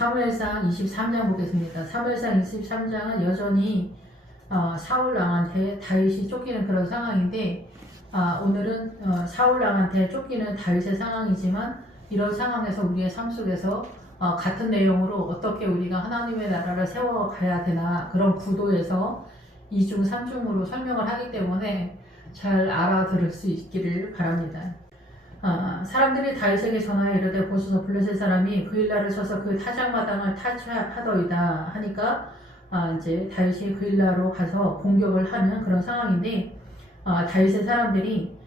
사무엘상 23장 보겠습니다. 사무엘상 23장은 여전히 사울 왕한테 다윗이 쫓기는 그런 상황인데, 오늘은 사울 왕한테 쫓기는 다윗의 상황이지만, 이런 상황에서 우리의 삶 속에서 같은 내용으로 어떻게 우리가 하나님의 나라를 세워가야 되나, 그런 구도에서 2중 3중으로 설명을 하기 때문에 잘 알아들을 수 있기를 바랍니다. 사람들이 다윗에게 전하여 이르되 보소서 블레셋 사람이 그 일날을 쳐서 그 타작마당을 탈취하더이다 하니까, 이제 다윗이 그 일날로 가서 공격을 하는 그런 상황인데, 다윗의 사람들이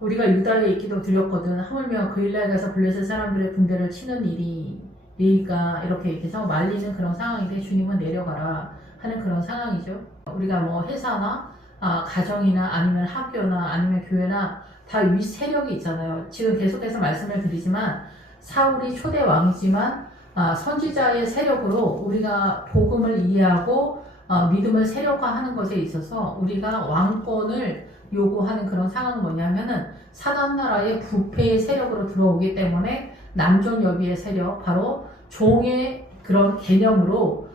우리가 유다에 있기도 들렸거든, 하물며 그 일날 가서 블레셋 사람들의 군대를 치는 일이니까 이렇게 해서 말리는 그런 상황인데, 주님은 내려가라 하는 그런 상황이죠. 우리가 뭐 회사나 가정이나 아니면 학교나 아니면 교회나 다 위 세력이 있잖아요. 지금 계속해서 말씀을 드리지만, 사울이 초대 왕이지만 선지자의 세력으로 우리가 복음을 이해하고 믿음을 세력화하는 것에 있어서 우리가 왕권을 요구하는 그런 상황은 뭐냐면은, 사단 나라의 부패의 세력으로 들어오기 때문에 남존여비의 세력, 바로 종의 그런 개념으로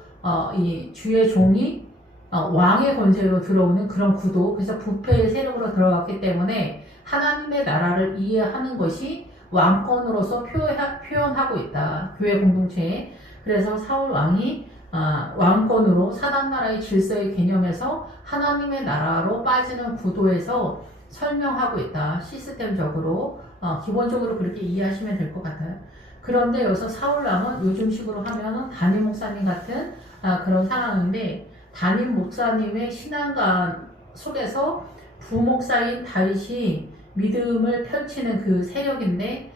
이 주의 종이 왕의 권세로 들어오는 그런 구도, 그래서 부패의 세력으로 들어왔기 때문에 하나님의 나라를 이해하는 것이 왕권으로서 표현하고 있다, 교회 공동체에. 그래서 사울 왕이 왕권으로 사단 나라의 질서의 개념에서 하나님의 나라로 빠지는 구도에서 설명하고 있다, 시스템적으로. 기본적으로 그렇게 이해하시면 될 것 같아요. 그런데 여기서 사울 왕은 요즘식으로 하면은 담임 목사님 같은 그런 상황인데, 담임 목사님의 신앙관 속에서 부목사인 다윗이 믿음을 펼치는 그 세력인데,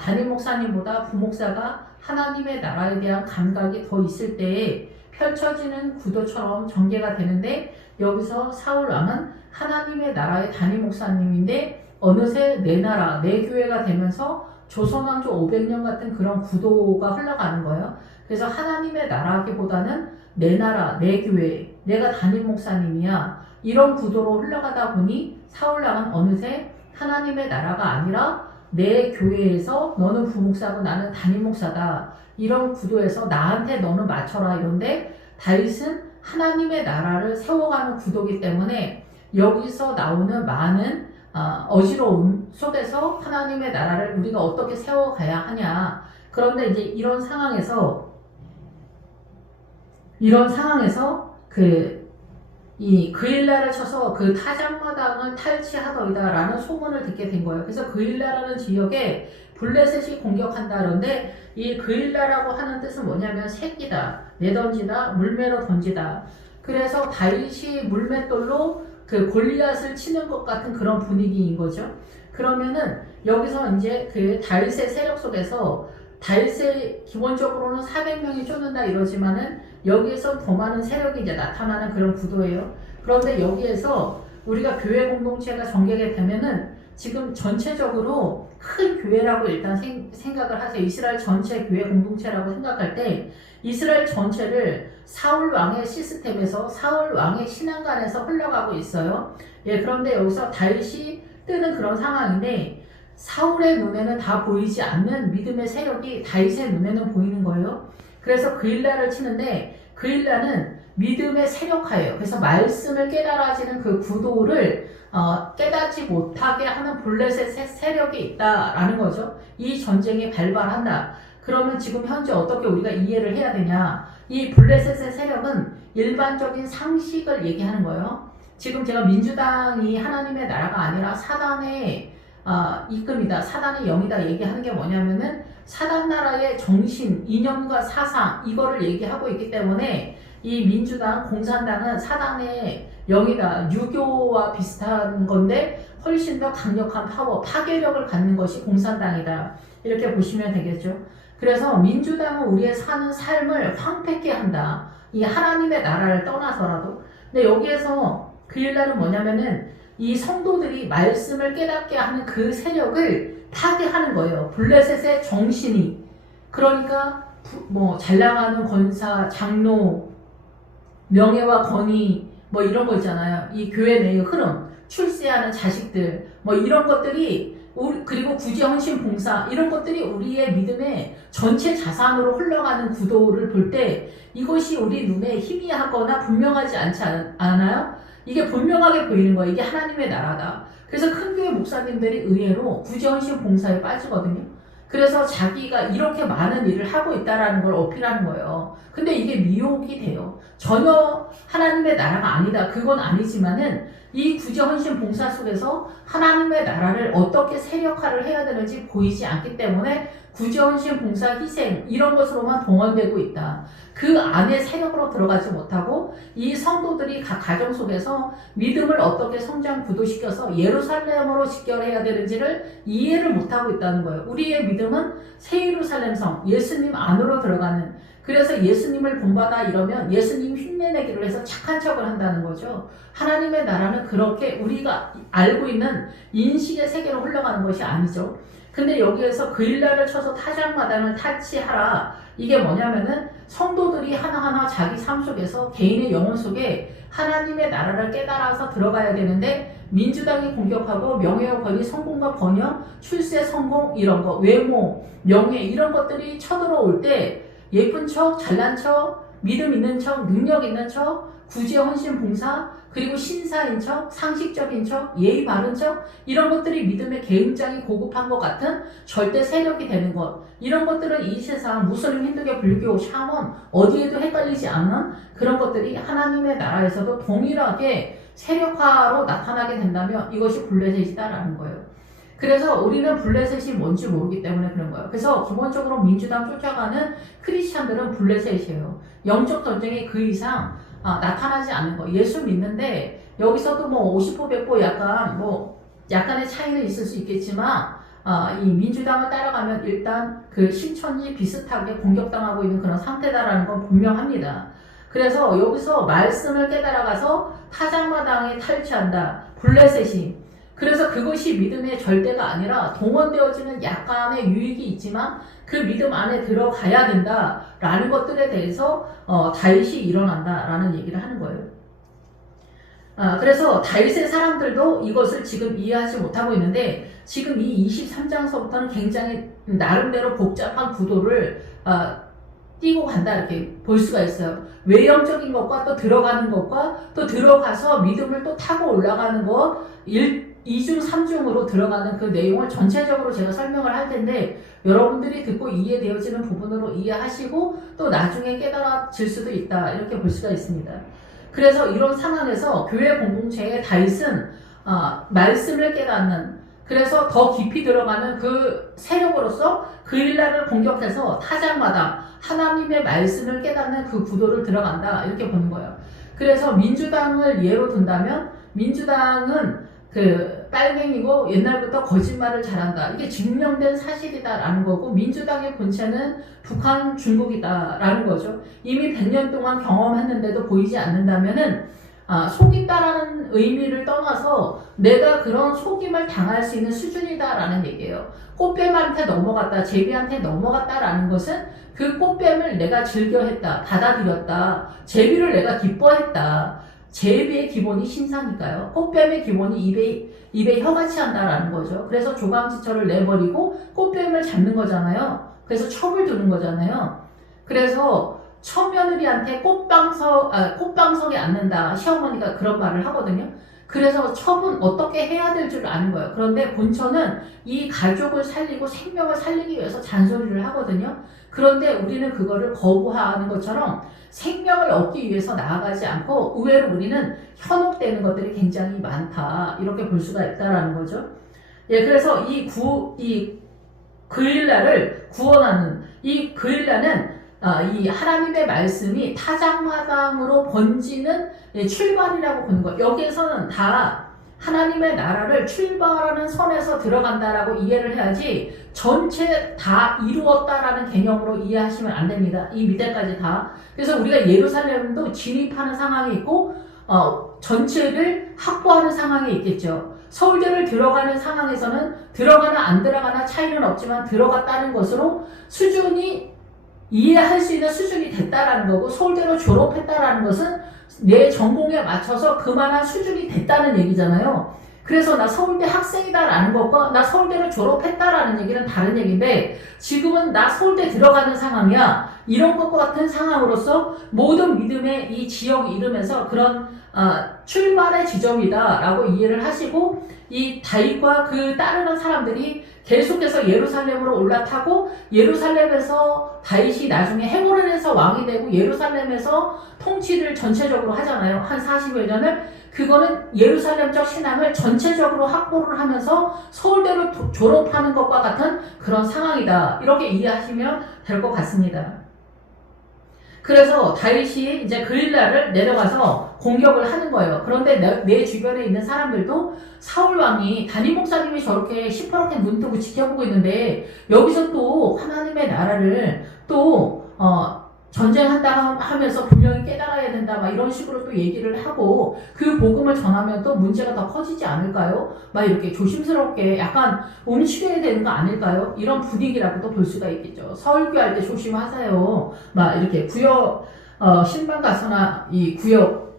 담임 목사님보다 부목사가 하나님의 나라에 대한 감각이 더 있을 때에 펼쳐지는 구도처럼 전개가 되는데, 여기서 사울 왕은 하나님의 나라의 담임 목사님인데 어느새 내 나라, 내 교회가 되면서 조선왕조 500년 같은 그런 구도가 흘러가는 거예요. 그래서 하나님의 나라기보다는 내 나라, 내 교회, 내가 담임 목사님이야, 이런 구도로 흘러가다 보니 사울왕은 어느새 하나님의 나라가 아니라 내 교회에서 너는 부목사고 나는 담임 목사다, 이런 구도에서 나한테 너는 맞춰라, 이런데 다윗은 하나님의 나라를 세워가는 구도이기 때문에 여기서 나오는 많은 어지러움 속에서 하나님의 나라를 우리가 어떻게 세워가야 하냐. 그런데 이제 이런 상황에서 그 일날을 쳐서 그 타작마당을 탈취하더이다 라는 소문을 듣게 된 거예요. 그래서 그 일날이라는 지역에 블레셋이 공격한다. 그런데 이 그 일날이라고 하는 뜻은 뭐냐면 새끼다, 내던지다, 물매로 던지다. 그래서 다윗이 물맷돌로 그 골리앗을 치는 것 같은 그런 분위기인 거죠. 그러면은 여기서 이제 그 다윗의 세력 속에서 다윗의 기본적으로는 400명이 쫓는다 이러지만은 여기에서 더 많은 세력이 이제 나타나는 그런 구도예요. 그런데 여기에서 우리가 교회 공동체가 전개가 되면은 지금 전체적으로 큰 교회라고 일단 생각을 하세요. 이스라엘 전체 교회 공동체라고 생각할 때 이스라엘 전체를 사울 왕의 시스템에서 사울 왕의 신앙관에서 흘러가고 있어요. 그런데 여기서 다윗이 뜨는 그런 상황인데, 사울의 눈에는 다 보이지 않는 믿음의 세력이 다윗의 눈에는 보이는 거예요. 그래서 그 일날을 치는데, 그 일날은 믿음의 세력화예요. 그래서 말씀을 깨달아지는 그 구도를 깨닫지 못하게 하는 블레셋의 세력이 있다라는 거죠. 이 전쟁이 발발한다. 그러면 지금 현재 어떻게 우리가 이해를 해야 되냐. 이 블레셋의 세력은 일반적인 상식을 얘기하는 거예요. 지금 제가 민주당이 하나님의 나라가 아니라 사단의 이끔이다, 사단의 영이다 얘기하는 게 뭐냐면은 사단 나라의 정신, 이념과 사상, 이거를 얘기하고 있기 때문에 이 민주당, 공산당은 사단의 영이다, 유교와 비슷한 건데 훨씬 더 강력한 파워, 파괴력을 갖는 것이 공산당이다, 이렇게 보시면 되겠죠. 그래서 민주당은 우리의 사는 삶을 황폐케 한다, 이 하나님의 나라를 떠나서라도. 근데 여기에서 그 일날은 뭐냐면은 이 성도들이 말씀을 깨닫게 하는 그 세력을 파괴하는 거예요. 블레셋의 정신이. 그러니까 뭐 잘 나가는 권사, 장로, 명예와 권위, 뭐 이런 거 있잖아요. 이 교회 내의 흐름, 출세하는 자식들, 뭐 이런 것들이 그리고 구제 헌신 봉사 이런 것들이 우리의 믿음의 전체 자산으로 흘러가는 구도를 볼 때 이것이 우리 눈에 희미하거나 분명하지 않지 않아요? 이게 분명하게 보이는 거예요. 이게 하나님의 나라다. 그래서 큰 교회 목사님들이 의외로 구제 헌신 봉사에 빠지거든요. 그래서 자기가 이렇게 많은 일을 하고 있다라는 걸 어필하는 거예요. 근데 이게 미혹이 돼요. 전혀 하나님의 나라가 아니다. 그건 아니지만은 이 구제 헌신 봉사 속에서 하나님의 나라를 어떻게 세력화를 해야 되는지 보이지 않기 때문에 구제 헌신 봉사 희생 이런 것으로만 동원되고 있다. 그 안에 세력으로 들어가지 못하고 이 성도들이 각 가정 속에서 믿음을 어떻게 성장 구도시켜서 예루살렘으로 직결해야 되는지를 이해를 못하고 있다는 거예요. 우리의 믿음은 새 예루살렘 성, 예수님 안으로 들어가는, 그래서 예수님을 본받아 이러면 예수님 흉내내기를 해서 착한 척을 한다는 거죠. 하나님의 나라는 그렇게 우리가 알고 있는 인식의 세계로 흘러가는 것이 아니죠. 근데 여기에서 그일라를 쳐서 타작마당을 탈취하라. 이게 뭐냐면은 성도들이 하나하나 자기 삶 속에서 개인의 영혼 속에 하나님의 나라를 깨달아서 들어가야 되는데 민주당이 공격하고 명예와 권위, 성공과 번영, 출세 성공 이런 거, 외모, 명예 이런 것들이 쳐들어올 때 예쁜 척, 잘난 척, 믿음 있는 척, 능력 있는 척, 구제 헌신 봉사, 그리고 신사인 척, 상식적인 척, 예의 바른 척 이런 것들이 믿음의 계급장이 고급한 것 같은 절대 세력이 되는 것, 이런 것들은 이 세상 무슬림, 힌두교, 불교, 샤먼 어디에도 헷갈리지 않는 그런 것들이 하나님의 나라에서도 동일하게 세력화로 나타나게 된다면 이것이 블레셋이다라는 거예요. 그래서 우리는 블레셋이 뭔지 모르기 때문에 그런 거예요. 그래서 기본적으로 민주당 쫓아가는 크리스찬들은 블레셋이에요. 영적 전쟁이 그 이상 나타나지 않는 거. 예수 믿는데 여기서도 뭐 50보 100보 약간의 차이는 있을 수 있겠지만 이 민주당을 따라가면 일단 그 신천지 비슷하게 공격당하고 있는 그런 상태다라는 건 분명합니다. 그래서 여기서 말씀을 깨달아가서 타작마당에 탈취한다. 블레셋이. 그래서 그것이 믿음의 절대가 아니라 동원되어지는 약간의 유익이 있지만 그 믿음 안에 들어가야 된다라는 것들에 대해서 다윗이 일어난다라는 얘기를 하는 거예요. 그래서 다윗의 사람들도 이것을 지금 이해하지 못하고 있는데 지금 이 23장서부터는 굉장히 나름대로 복잡한 구도를 띄고 간다 이렇게 볼 수가 있어요. 외형적인 것과 또 들어가는 것과 또 들어가서 믿음을 또 타고 올라가는 것 2중 3중으로 들어가는 그 내용을 전체적으로 제가 설명을 할 텐데 여러분들이 듣고 이해되어지는 부분으로 이해하시고 또 나중에 깨달아질 수도 있다 이렇게 볼 수가 있습니다. 그래서 이런 상황에서 교회 공동체의 다윗은 말씀을 깨닫는, 그래서 더 깊이 들어가는 그 세력으로서 그일라를 공격해서 타작마당 하나님의 말씀을 깨닫는 그 구도를 들어간다 이렇게 보는 거예요. 그래서 민주당을 예로 든다면 민주당은 그 빨갱이고 옛날부터 거짓말을 잘한다. 이게 증명된 사실이다라는 거고 민주당의 본체는 북한, 중국이다라는 거죠. 이미 100년 동안 경험했는데도 보이지 않는다면은 속인다라는 의미를 떠나서 내가 그런 속임을 당할 수 있는 수준이다라는 얘기예요. 꽃뱀한테 넘어갔다, 제비한테 넘어갔다라는 것은 그 꽃뱀을 내가 즐겨했다, 받아들였다, 제비를 내가 기뻐했다. 제비의 기본이 신사니까요. 꽃뱀의 기본이 입에 혀같이 한다라는 거죠. 그래서 조강지처를 내버리고 꽃뱀을 잡는 거잖아요. 그래서 첩을 두는 거잖아요. 그래서 첩며느리한테 꽃방석에 앉는다. 시어머니가 그런 말을 하거든요. 그래서 첩은 어떻게 해야 될 줄 아는 거예요. 그런데 본처는 이 가족을 살리고 생명을 살리기 위해서 잔소리를 하거든요. 그런데 우리는 그거를 거부하는 것처럼 생명을 얻기 위해서 나아가지 않고 의외로 우리는 현혹되는 것들이 굉장히 많다. 이렇게 볼 수가 있다라는 거죠. 예, 그래서 이 그일라를 구원하는 이 그일라는 이 하나님의 말씀이 타작마당으로 번지는 출발이라고 보는 거예요. 여기에서는 다 하나님의 나라를 출발하는 선에서 들어간다라고 이해를 해야지 전체 다 이루었다라는 개념으로 이해하시면 안 됩니다. 이 밑에까지 다. 그래서 우리가 예루살렘도 진입하는 상황이 있고 전체를 확보하는 상황이 있겠죠. 서울대를 들어가는 상황에서는 들어가나 안 들어가나 차이는 없지만 들어갔다는 것으로 수준이 이해할 수 있는 수준이 됐다라는 거고 서울대로 졸업했다라는 것은 내 전공에 맞춰서 그만한 수준이 됐다는 얘기잖아요. 그래서 나 서울대 학생이다라는 것과 나 서울대를 졸업했다라는 얘기는 다른 얘기인데, 지금은 나 서울대 들어가는 상황이야. 이런 것과 같은 상황으로서 모든 믿음의 이 지역 이름에서 그런 출발의 지점이다라고 이해를 하시고, 이 다윗과 그 따르는 사람들이 계속해서 예루살렘으로 올라타고, 예루살렘에서 다윗이 나중에 헤브론에서 왕이 되고 예루살렘에서 통치를 전체적으로 하잖아요. 한 40여 년을. 그거는 예루살렘적 신앙을 전체적으로 확보를 하면서 서울대로 졸업하는 것과 같은 그런 상황이다. 이렇게 이해하시면 될 것 같습니다. 그래서 다윗이 이제 그릴라를 내려가서 공격을 하는 거예요. 그런데 내 주변에 있는 사람들도 사울 왕이 담임 목사님이 저렇게 시퍼렇게 눈 뜨고 지켜보고 있는데 여기서 또 하나님의 나라를 또 전쟁한다 하면서 분명히 깨달아야 된다 막 이런 식으로 또 얘기를 하고 그 복음을 전하면 또 문제가 더 커지지 않을까요? 막 이렇게 조심스럽게 약간 움츠려야 되는 거 아닐까요? 이런 분위기라고도 볼 수가 있겠죠. 서울교할 때 조심하세요. 막 이렇게 구역 신방 가서나 이 구역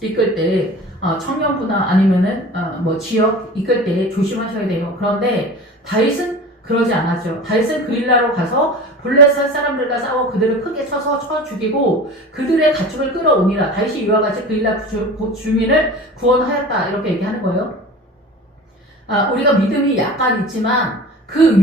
이끌 때 청년부나 아니면은 뭐 지역 이끌 때 조심하셔야 돼요. 그런데 다윗은 그러지 않았죠. 다윗은 그릴라로 가서 블레셋 사람들과 싸워 그들을 크게 쳐서 쳐 죽이고 그들의 가축을 끌어오니라. 다윗이 이와 같이 그릴라 주민을 구원하였다. 이렇게 얘기하는 거예요. 우리가 믿음이 약간 있지만 그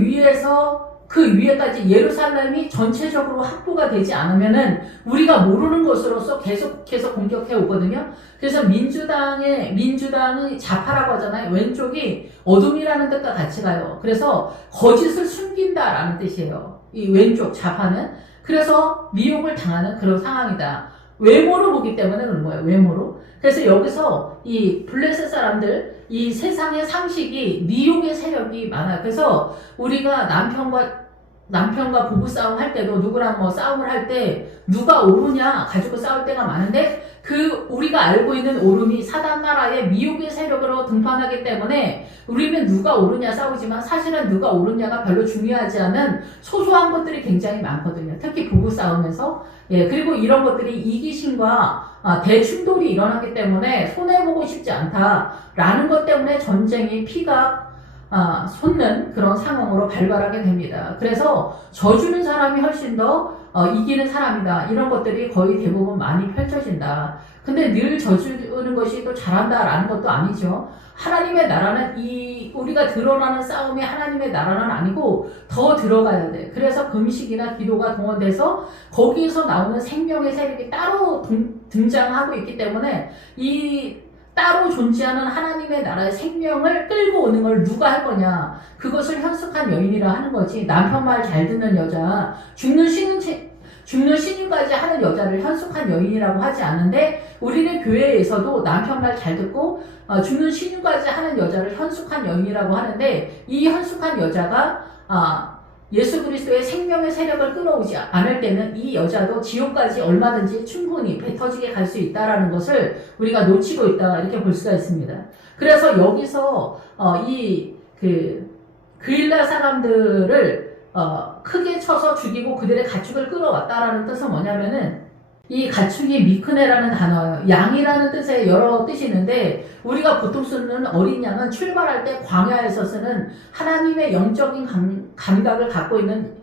위에까지 예루살렘이 전체적으로 확보가 되지 않으면은 우리가 모르는 것으로서 계속해서 공격해 오거든요. 그래서 민주당이 좌파라고 하잖아요. 왼쪽이 어둠이라는 뜻과 같이 가요. 그래서 거짓을 숨긴다라는 뜻이에요. 이 왼쪽 좌파는. 그래서 미혹을 당하는 그런 상황이다. 외모로 보기 때문에 그런 거예요. 외모로. 그래서 여기서 이 블레셋 사람들, 이 세상의 상식이 미혹의 세력이 많아요. 그래서 우리가 남편과 부부 싸움 할 때도 누구랑 뭐 싸움을 할 때 누가 옳으냐 가지고 싸울 때가 많은데 그 우리가 알고 있는 옳음이 사단 나라의 미혹의 세력으로 등판하기 때문에 우리는 누가 옳으냐 싸우지만 사실은 누가 옳으냐가 별로 중요하지 않은 소소한 것들이 굉장히 많거든요. 특히 부부 싸움에서. 그리고 이런 것들이 이기심과 대충돌이 일어나기 때문에 손해보고 싶지 않다라는 것 때문에 전쟁이 피가 솟는 그런 상황으로 발발하게 됩니다. 그래서 져주는 사람이 훨씬 더 이기는 사람이다. 이런 것들이 거의 대부분 많이 펼쳐진다. 근데 늘 져주는 것이 또 잘한다라는 것도 아니죠. 하나님의 나라는 우리가 드러나는 싸움이 하나님의 나라는 아니고 더 들어가야 돼. 그래서 금식이나 기도가 동원돼서 거기에서 나오는 생명의 세력이 따로 등장하고 있기 때문에 이 따로 존재하는 하나님의 나라의 생명을 끌고 오는 걸 누가 할 거냐. 그것을 현숙한 여인이라 하는 거지. 남편 말 잘 듣는 여자, 죽는 신임까지 하는 여자를 현숙한 여인이라고 하지 않는데 우리는 교회에서도 남편 말 잘 듣고 죽는 신임까지 하는 여자를 현숙한 여인이라고 하는데 이 현숙한 여자가 예수 그리스도의 생명의 세력을 끌어오지 않을 때는 이 여자도 지옥까지 얼마든지 충분히 배 터지게 갈 수 있다라는 것을 우리가 놓치고 있다 이렇게 볼 수가 있습니다. 그래서 여기서 그릴라 사람들을 크게 쳐서 죽이고 그들의 가축을 끌어왔다라는 뜻은 뭐냐면은 이 가축이 미크네라는 단어예요. 양이라는 뜻에 여러 뜻이 있는데 우리가 보통 쓰는 어린 양은 출발할 때 광야에서 쓰는 하나님의 영적인 감각을 갖고 있는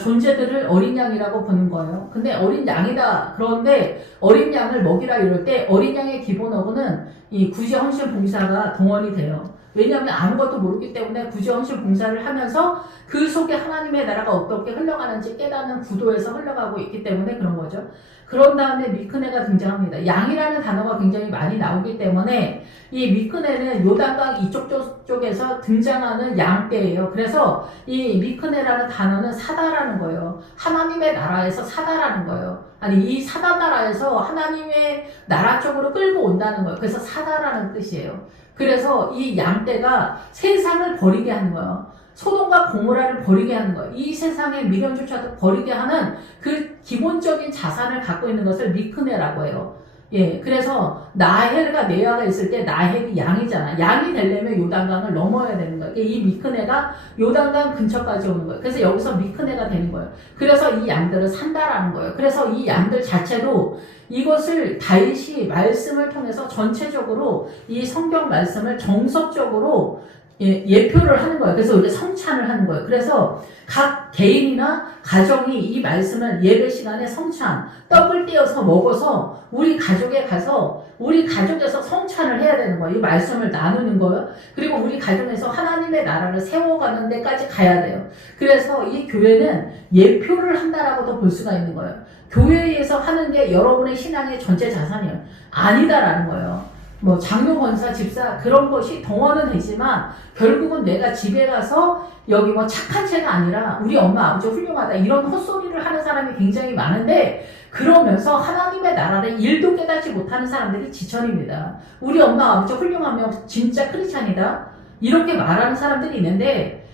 존재들을 어린 양이라고 보는 거예요. 근데 어린 양이다. 그런데 어린 양을 먹이라 이럴 때 어린 양의 기본 어구는 이 구제헌신 봉사가 동원이 돼요. 왜냐하면 아무것도 모르기 때문에 구제헌신 봉사를 하면서 그 속에 하나님의 나라가 어떻게 흘러가는지 깨닫는 구도에서 흘러가고 있기 때문에 그런 거죠. 그런 다음에 미크네가 등장합니다. 양이라는 단어가 굉장히 많이 나오기 때문에 이 미크네는 요단강 이쪽 쪽에서 등장하는 양떼예요. 그래서 이 미크네라는 단어는 사다라는 거예요. 하나님의 나라에서 사다라는 거예요. 아니 이 사다 나라에서 하나님의 나라 쪽으로 끌고 온다는 거예요. 그래서 사다라는 뜻이에요. 그래서 이 양떼가 세상을 버리게 하는 거예요. 소돔과 고모라를 버리게 하는 거예요. 이 세상의 미련조차도 버리게 하는 그 기본적인 자산을 갖고 있는 것을 미크네라고 해요. 예, 그래서 나헬과 네아가 있을 때 나헬이 양이잖아. 양이 되려면 요단강을 넘어야 되는 거야. 이 미크네가 요단강 근처까지 오는 거예요. 그래서 여기서 미크네가 되는 거예요. 그래서 이 양들을 산다라는 거예요. 그래서 이 양들 자체도 이것을 다윗이 말씀을 통해서 전체적으로 이 성경 말씀을 정석적으로 예표를 하는 거예요. 그래서 우리가 성찬을 하는 거예요. 그래서 각 개인이나 가정이 이 말씀을 예배 시간에 성찬, 떡을 떼어서 먹어서 우리 가족에 가서 우리 가족에서 성찬을 해야 되는 거예요. 이 말씀을 나누는 거예요. 그리고 우리 가정에서 하나님의 나라를 세워가는 데까지 가야 돼요. 그래서 이 교회는 예표를 한다라고도 볼 수가 있는 거예요. 교회에서 하는 게 여러분의 신앙의 전체 자산이에요. 아니다라는 거예요. 뭐 장로, 권사, 집사 그런 것이 동원은 되지만 결국은 내가 집에 가서 여기 뭐 착한 채가 아니라 우리 엄마 아버지 훌륭하다 이런 헛소리를 하는 사람이 굉장히 많은데 그러면서 하나님의 나라를 일도 깨닫지 못하는 사람들이 지천입니다. 우리 엄마 아버지 훌륭하면 진짜 크리스찬이다 이렇게 말하는 사람들이 있는데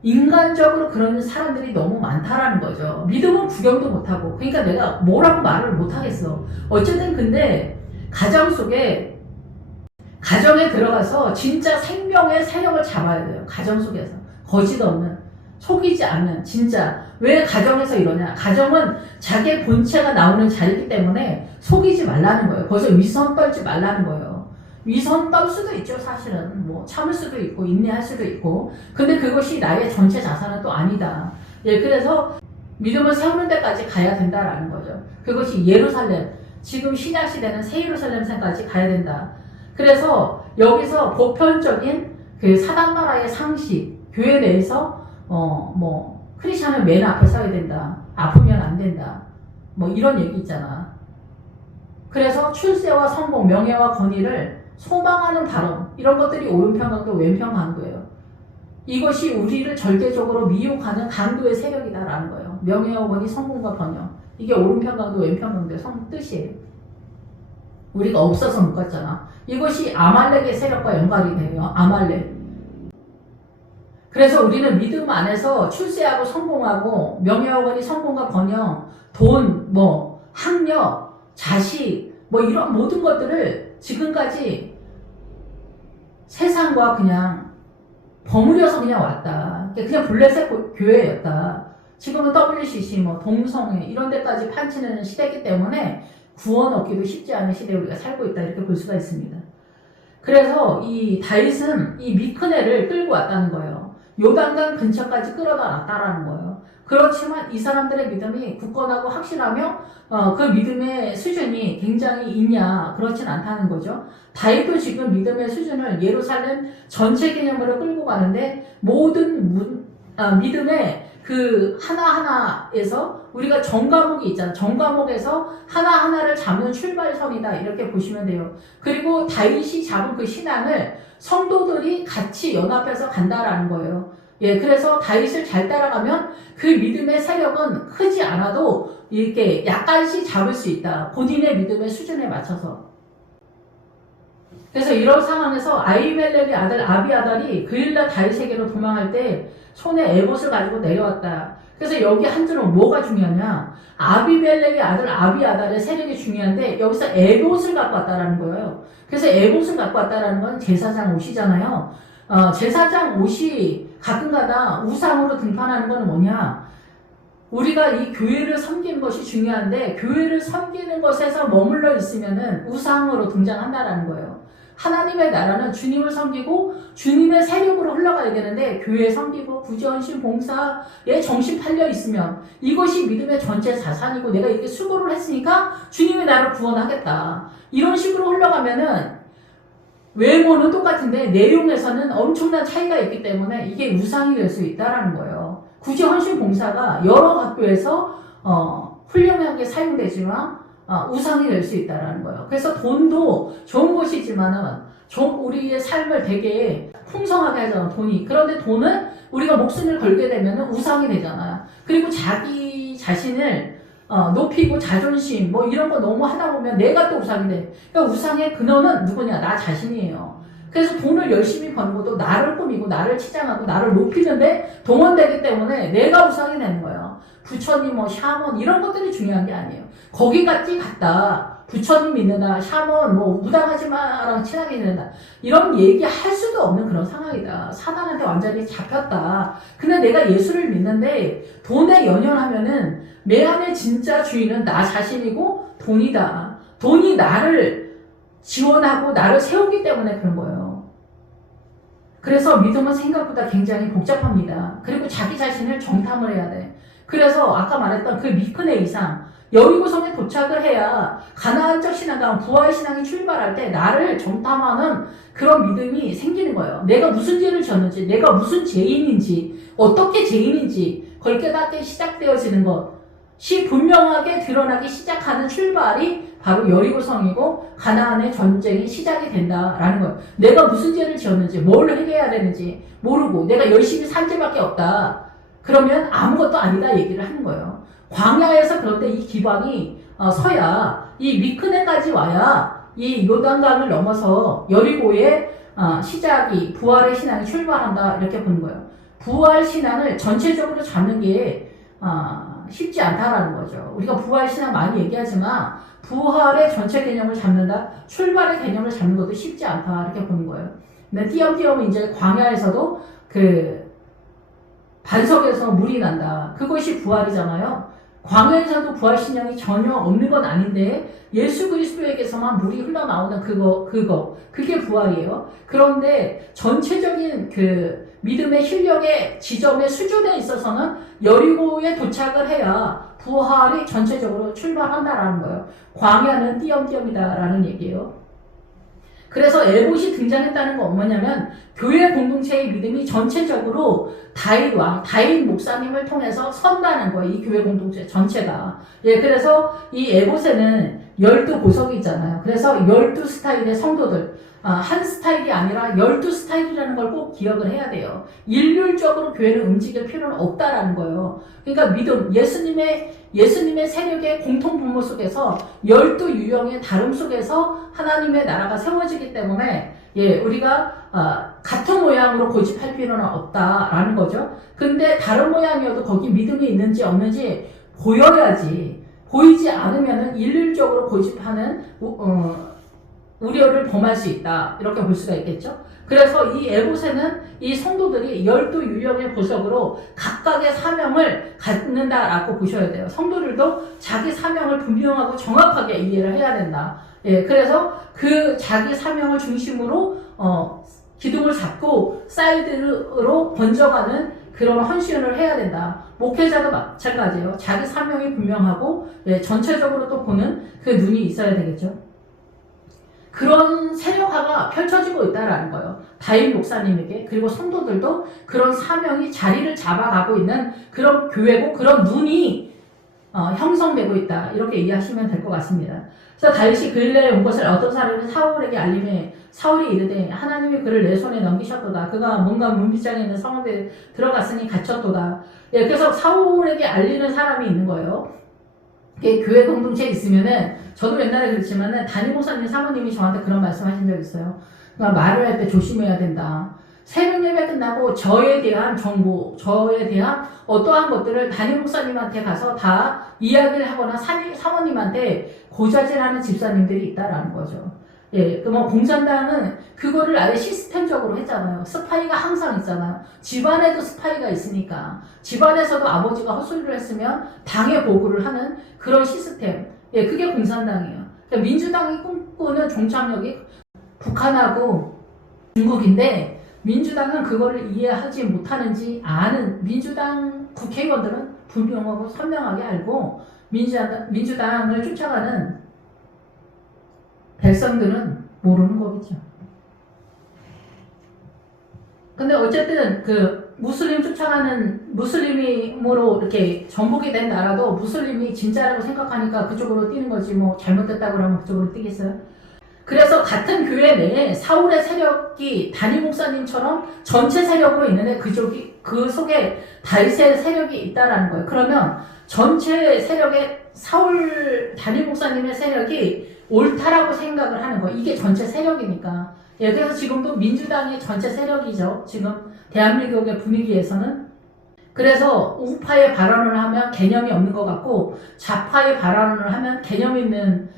인간적으로 그런 사람들이 너무 많다라는 거죠. 믿음은 구경도 못하고 그러니까 내가 뭐라고 말을 못하겠어. 어쨌든 근데 가정에 들어가서 진짜 생명의 세력을 잡아야 돼요. 가정 속에서. 거짓 없는, 속이지 않는, 진짜. 왜 가정에서 이러냐? 가정은 자기의 본체가 나오는 자리이기 때문에 속이지 말라는 거예요. 거기서 위선 떨지 말라는 거예요. 위선 떨 수도 있죠, 사실은. 뭐, 참을 수도 있고, 인내할 수도 있고. 근데 그것이 나의 전체 자산은 또 아니다. 예, 그래서 믿음을 세우는 데까지 가야 된다라는 거죠. 그것이 예루살렘, 지금 신약시대는 새 예루살렘까지 가야 된다. 그래서 여기서 보편적인 그 사단나라의 상식, 교회 내에서 크리스찬은 맨 앞에 서야 된다. 아프면 안 된다. 뭐 이런 얘기 있잖아. 그래서 출세와 성공, 명예와 권위를 소망하는 발언 이런 것들이 오른편 강도, 왼편 강도예요. 이것이 우리를 절대적으로 미혹하는 강도의 세력이다라는 거예요. 명예와 권위, 성공과 번영. 이게 오른편 강도, 왼편 강도의 뜻이에요. 우리가 없어서 못 갔잖아. 이것이 아말렉의 세력과 연관이 돼요. 아말렉. 그래서 우리는 믿음 안에서 출세하고 성공하고 명예와 권위, 성공과 번영, 돈, 학력, 자식, 이런 모든 것들을 지금까지 세상과 그냥 버무려서 그냥 왔다. 그냥 블레셋 교회였다. 지금은 WCC, 동성애 이런 데까지 판치는 시대이기 때문에 구원 얻기도 쉽지 않은 시대에 우리가 살고 있다 이렇게 볼 수가 있습니다. 그래서 이 다윗은 이 미크네를 끌고 왔다는 거예요. 요단강 근처까지 끌어다 놨다라는 거예요. 그렇지만 이 사람들의 믿음이 굳건하고 확실하며 그 믿음의 수준이 굉장히 있냐 그렇진 않다는 거죠. 다윗도 지금 믿음의 수준을 예루살렘 전체 개념으로 끌고 가는데 모든 믿음의 그 하나하나에서 우리가 정과목이 있잖아. 정과목에서 하나하나를 잡는 출발선이다. 이렇게 보시면 돼요. 그리고 다윗이 잡은 그 신앙을 성도들이 같이 연합해서 간다라는 거예요. 예, 그래서 다윗을 잘 따라가면 그 믿음의 세력은 크지 않아도 이렇게 약간씩 잡을 수 있다. 본인의 믿음의 수준에 맞춰서. 그래서 이런 상황에서 아히멜렉의 아들 아비아달이 그일라 다윗에게로 도망할 때 손에 에봇을 가지고 내려왔다. 그래서 여기 한 줄은 뭐가 중요하냐? 아비멜렉의 아들 아비아달의 세력이 중요한데 여기서 에봇을 갖고 왔다라는 거예요. 그래서 에봇을 갖고 왔다라는 건 제사장 옷이잖아요. 제사장 옷이 가끔가다 우상으로 등판하는 건 뭐냐? 우리가 이 교회를 섬기는 것이 중요한데 교회를 섬기는 것에서 머물러 있으면은 우상으로 등장한다라는 거예요. 하나님의 나라는 주님을 섬기고 주님의 세력으로 흘러가야 되는데 교회 섬기고 구제헌신 봉사에 정신 팔려 있으면 이것이 믿음의 전체 자산이고 내가 이렇게 수고를 했으니까 주님의 나라를 구원하겠다. 이런 식으로 흘러가면은 외모는 똑같은데 내용에서는 엄청난 차이가 있기 때문에 이게 우상이 될 수 있다라는 거예요. 구제헌신 봉사가 여러 학교에서 훌륭하게 사용되지만 우상이 될 수 있다라는 거예요. 그래서 돈도 좋은 것이지만은 우리의 삶을 되게 풍성하게 하잖아, 돈이. 그런데 돈은 우리가 목숨을 걸게 되면은 우상이 되잖아요. 그리고 자기 자신을 높이고 자존심 이런 거 너무 하다 보면 내가 또 우상이 돼. 그러니까 우상의 근원은 누구냐? 나 자신이에요. 그래서 돈을 열심히 버는 것도 나를 꾸미고 나를 치장하고 나를 높이는데 동원되기 때문에 내가 우상이 되는 거예요. 부처님, 샤먼 이런 것들이 중요한 게 아니에요. 거기까지 갔다. 부처님 믿는다, 샤먼, 뭐, 무당하지 마랑 친하게 지낸다. 이런 얘기 할 수도 없는 그런 상황이다. 사단한테 완전히 잡혔다. 근데 내가 예수를 믿는데 돈에 연연하면은 내 안의 진짜 주인은 나 자신이고 돈이다. 돈이 나를 지원하고 나를 세우기 때문에 그런 거예요. 그래서 믿음은 생각보다 굉장히 복잡합니다. 그리고 자기 자신을 정탐을 해야 돼. 그래서 아까 말했던 그 미크네 이상, 여리고성에 도착을 해야 가나안적 신앙과 부활 신앙이 출발할 때 나를 정탐하는 그런 믿음이 생기는 거예요. 내가 무슨 죄를 졌는지, 내가 무슨 죄인인지, 어떻게 죄인인지 그걸 깨닫게 시작되어지는 것이 분명하게 드러나기 시작하는 출발이 바로 여리고성이고 가나안의 전쟁이 시작이 된다라는 거예요. 내가 무슨 죄를 지었는지, 뭘 해야 되는지 모르고 내가 열심히 산 죄밖에 없다. 그러면 아무것도 아니다 얘기를 하는 거예요. 광야에서 그런데 이 기반이 서야 이 미크네까지 와야 이 요단강을 넘어서 여리고의 시작이 부활의 신앙이 출발한다 이렇게 보는 거예요. 부활 신앙을 전체적으로 잡는 게 쉽지 않다라는 거죠. 우리가 부활 신앙 많이 얘기하지만 부활의 전체 개념을 잡는다, 출발의 개념을 잡는 것도 쉽지 않다 이렇게 보는 거예요. 근데 띄엄띄엄 이제 광야에서도 그 반석에서 물이 난다. 그것이 부활이잖아요. 광야에서도 부활 신앙이 전혀 없는 건 아닌데 예수 그리스도에게서만 물이 흘러나오는 그게 부활이에요. 그런데 전체적인 그 믿음의 실력의 지점의 수준에 있어서는 여리고에 도착을 해야 부활이 전체적으로 출발한다라는 거예요. 광야는 띄엄띄엄이다라는 얘기예요. 그래서 에봇이 등장했다는 건 뭐냐면 교회 공동체의 믿음이 전체적으로 다윗 왕, 다윗 목사님을 통해서 선다는 거예요. 이 교회 공동체 전체가. 그래서 이 에봇에는 12보석이 있잖아요. 그래서 12스타일의 성도들, 한 스타일이 아니라 12스타일이라는 걸 꼭 기억을 해야 돼요. 일률적으로 교회는 움직일 필요는 없다라는 거예요. 그러니까 믿음, 예수님의 세력의 공통 분모 속에서 12유형의 다름 속에서 하나님의 나라가 세워지기 때문에 우리가 같은 모양으로 고집할 필요는 없다라는 거죠. 근데 다른 모양이어도 거기 믿음이 있는지 없는지 보여야지. 보이지 않으면은 일률적으로 고집하는 우려를 범할 수 있다. 이렇게 볼 수가 있겠죠. 그래서 이 에봇에는 이 성도들이 12유형의 보석으로 각각의 사명을 갖는다라고 보셔야 돼요. 성도들도 자기 사명을 분명하고 정확하게 이해를 해야 된다. 그래서 그 자기 사명을 중심으로 기둥을 잡고 사이드로 번져가는 그런 헌신을 해야 된다. 목회자도 마찬가지예요. 자기 사명이 분명하고 전체적으로 또 보는 그 눈이 있어야 되겠죠. 그런 세력화가 펼쳐지고 있다라는 거예요. 다윗 목사님에게. 그리고 성도들도 그런 사명이 자리를 잡아가고 있는 그런 교회고 그런 눈이 형성되고 있다. 이렇게 이해하시면 될 것 같습니다. 그래서 다윗이 그일레에 온 것을 어떤 사람이 사울에게 알림해 사울이 이르되 하나님이 그를 내 손에 넘기셨도다. 그가 뭔가 문빗장에 있는 성읍에 들어갔으니 갇혔도다. 그래서 사울에게 알리는 사람이 있는 거예요. 교회 공동체에 있으면은 저도 옛날에 그랬지만은 담임 목사님 사모님이 저한테 그런 말씀하신 적 있어요. 그러니까 말을 할 때 조심해야 된다. 새벽 예배 끝나고 저에 대한 정보, 저에 대한 어떠한 것들을 담임 목사님한테 가서 다 이야기를 하거나 사모님한테 고자질하는 집사님들이 있다라는 거죠. 그럼 공산당은 그거를 아예 시스템적으로 했잖아요. 스파이가 항상 있잖아요. 집안에도 스파이가 있으니까. 집안에서도 아버지가 헛소리를 했으면 당에 보고를 하는 그런 시스템. 그게 공산당이에요. 그러니까 민주당이 꿈꾸는 종착역이 북한하고 중국인데 민주당은 그거를 이해하지 못하는지 아는 민주당 국회의원들은 분명하고 선명하게 알고 민주당을 쫓아가는 백성들은 모르는 거겠죠. 근데 어쨌든 그 무슬림 쫓아가는 무슬림으로 이렇게 전복이 된 나라도 무슬림이 진짜라고 생각하니까 그쪽으로 뛰는 거지 뭐 잘못됐다고 그러면 그쪽으로 뛰겠어요? 그래서 같은 교회 내에 사울의 세력이 담임 목사님처럼 전체 세력으로 있는데 그 속에 다윗의 세력이 있다라는 거예요. 그러면 전체 세력의 사울 담임 목사님의 세력이 옳다라고 생각을 하는 거예요. 이게 전체 세력이니까. 그래서 지금도 민주당이 전체 세력이죠. 지금 대한민국의 분위기에서는. 그래서 우파의 발언을 하면 개념이 없는 것 같고 좌파의 발언을 하면 개념 있는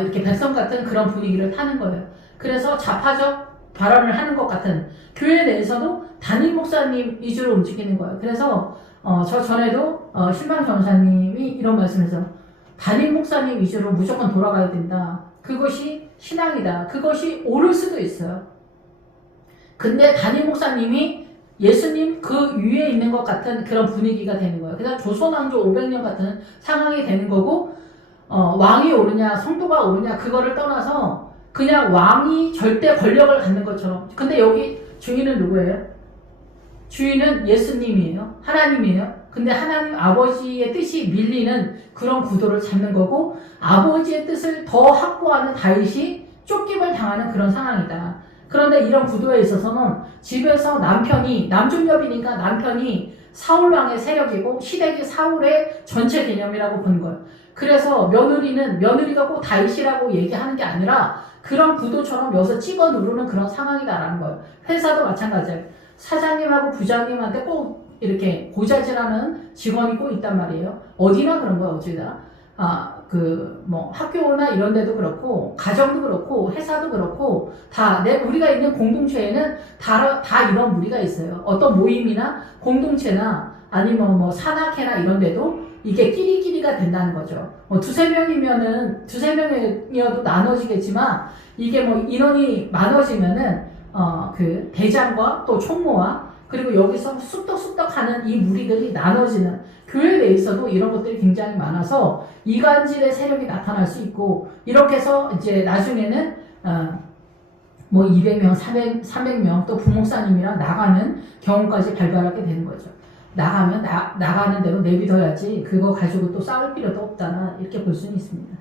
이렇게 백성 같은 그런 분위기를 타는 거예요. 그래서 좌파적 발언을 하는 것 같은 교회 내에서도 담임 목사님 위주로 움직이는 거예요. 그래서 저 전에도 신방 전사님이 이런 말씀을 해서 담임 목사님 위주로 무조건 돌아가야 된다. 그것이 신앙이다. 그것이 옳을 수도 있어요. 근데 담임 목사님이 예수님 그 위에 있는 것 같은 그런 분위기가 되는 거예요. 그래서 조선왕조 500년 같은 상황이 되는 거고 왕이 오르냐 성도가 오르냐 그거를 떠나서 그냥 왕이 절대 권력을 갖는 것처럼. 근데 여기 주인은 누구예요? 주인은 예수님이에요. 하나님이에요. 근데 하나님 아버지의 뜻이 밀리는 그런 구도를 잡는 거고 아버지의 뜻을 더 확보하는 다윗이 쫓김을 당하는 그런 상황이다. 그런데 이런 구도에 있어서는 집에서 남편이 남중엽이니까 남편이 사울왕의 세력이고 시댁이 사울의 전체 개념이라고 보는 거예요. 그래서 며느리가 꼭 다윗이라고 얘기하는 게 아니라 그런 구도처럼 여기서 찍어 누르는 그런 상황이다라는 거예요. 회사도 마찬가지예요. 사장님하고 부장님한테 꼭 이렇게 고자질하는 직원이 꼭 있단 말이에요. 어디나 그런 거야, 어디나. 학교나 이런 데도 그렇고, 가정도 그렇고, 회사도 그렇고, 우리가 있는 공동체에는 다 이런 무리가 있어요. 어떤 모임이나 공동체나 아니면 산악회나 이런 데도 이게 끼리끼리가 된다는 거죠. 두세 명이어도 나눠지겠지만, 이게 인원이 많아지면은, 대장과 또 총무와 그리고 여기서 쑥덕쑥덕 하는 이 무리들이 나눠지는 교회 내에서도 이런 것들이 굉장히 많아서 이간질의 세력이 나타날 수 있고 이렇게 해서 이제 나중에는 200명, 300명 또 부목사님이랑 나가는 경우까지 발발하게 되는 거죠. 나가는 대로 내비둬야지 그거 가지고 또 싸울 필요도 없다나 이렇게 볼 수는 있습니다.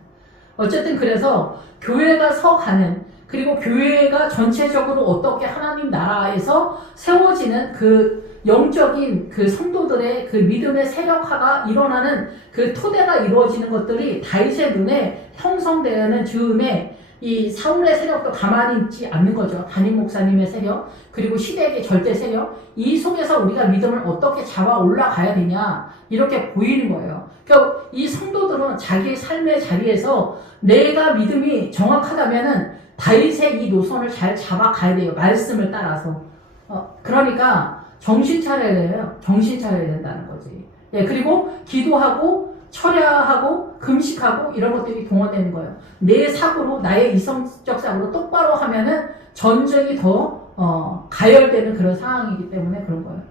어쨌든 그래서 교회가 서가는 그리고 교회가 전체적으로 어떻게 하나님 나라에서 세워지는 그 영적인 그 성도들의 그 믿음의 세력화가 일어나는 그 토대가 이루어지는 것들이 다윗의 눈에 형성되는 즈음에 이 사울의 세력도 가만히 있지 않는 거죠. 담임 목사님의 세력, 그리고 시대의 절대 세력, 이 속에서 우리가 믿음을 어떻게 잡아 올라가야 되냐, 이렇게 보이는 거예요. 그러니까 이 성도들은 자기 삶의 자리에서 내가 믿음이 정확하다면은 다윗의 이 노선을 잘 잡아가야 돼요. 말씀을 따라서. 그러니까 정신 차려야 돼요. 정신 차려야 된다는 거지. 예, 그리고 기도하고 철야하고 금식하고 이런 것들이 동원되는 거예요. 내 사고로 나의 이성적 사고로 똑바로 하면은 전쟁이 더 가열되는 그런 상황이기 때문에 그런 거예요.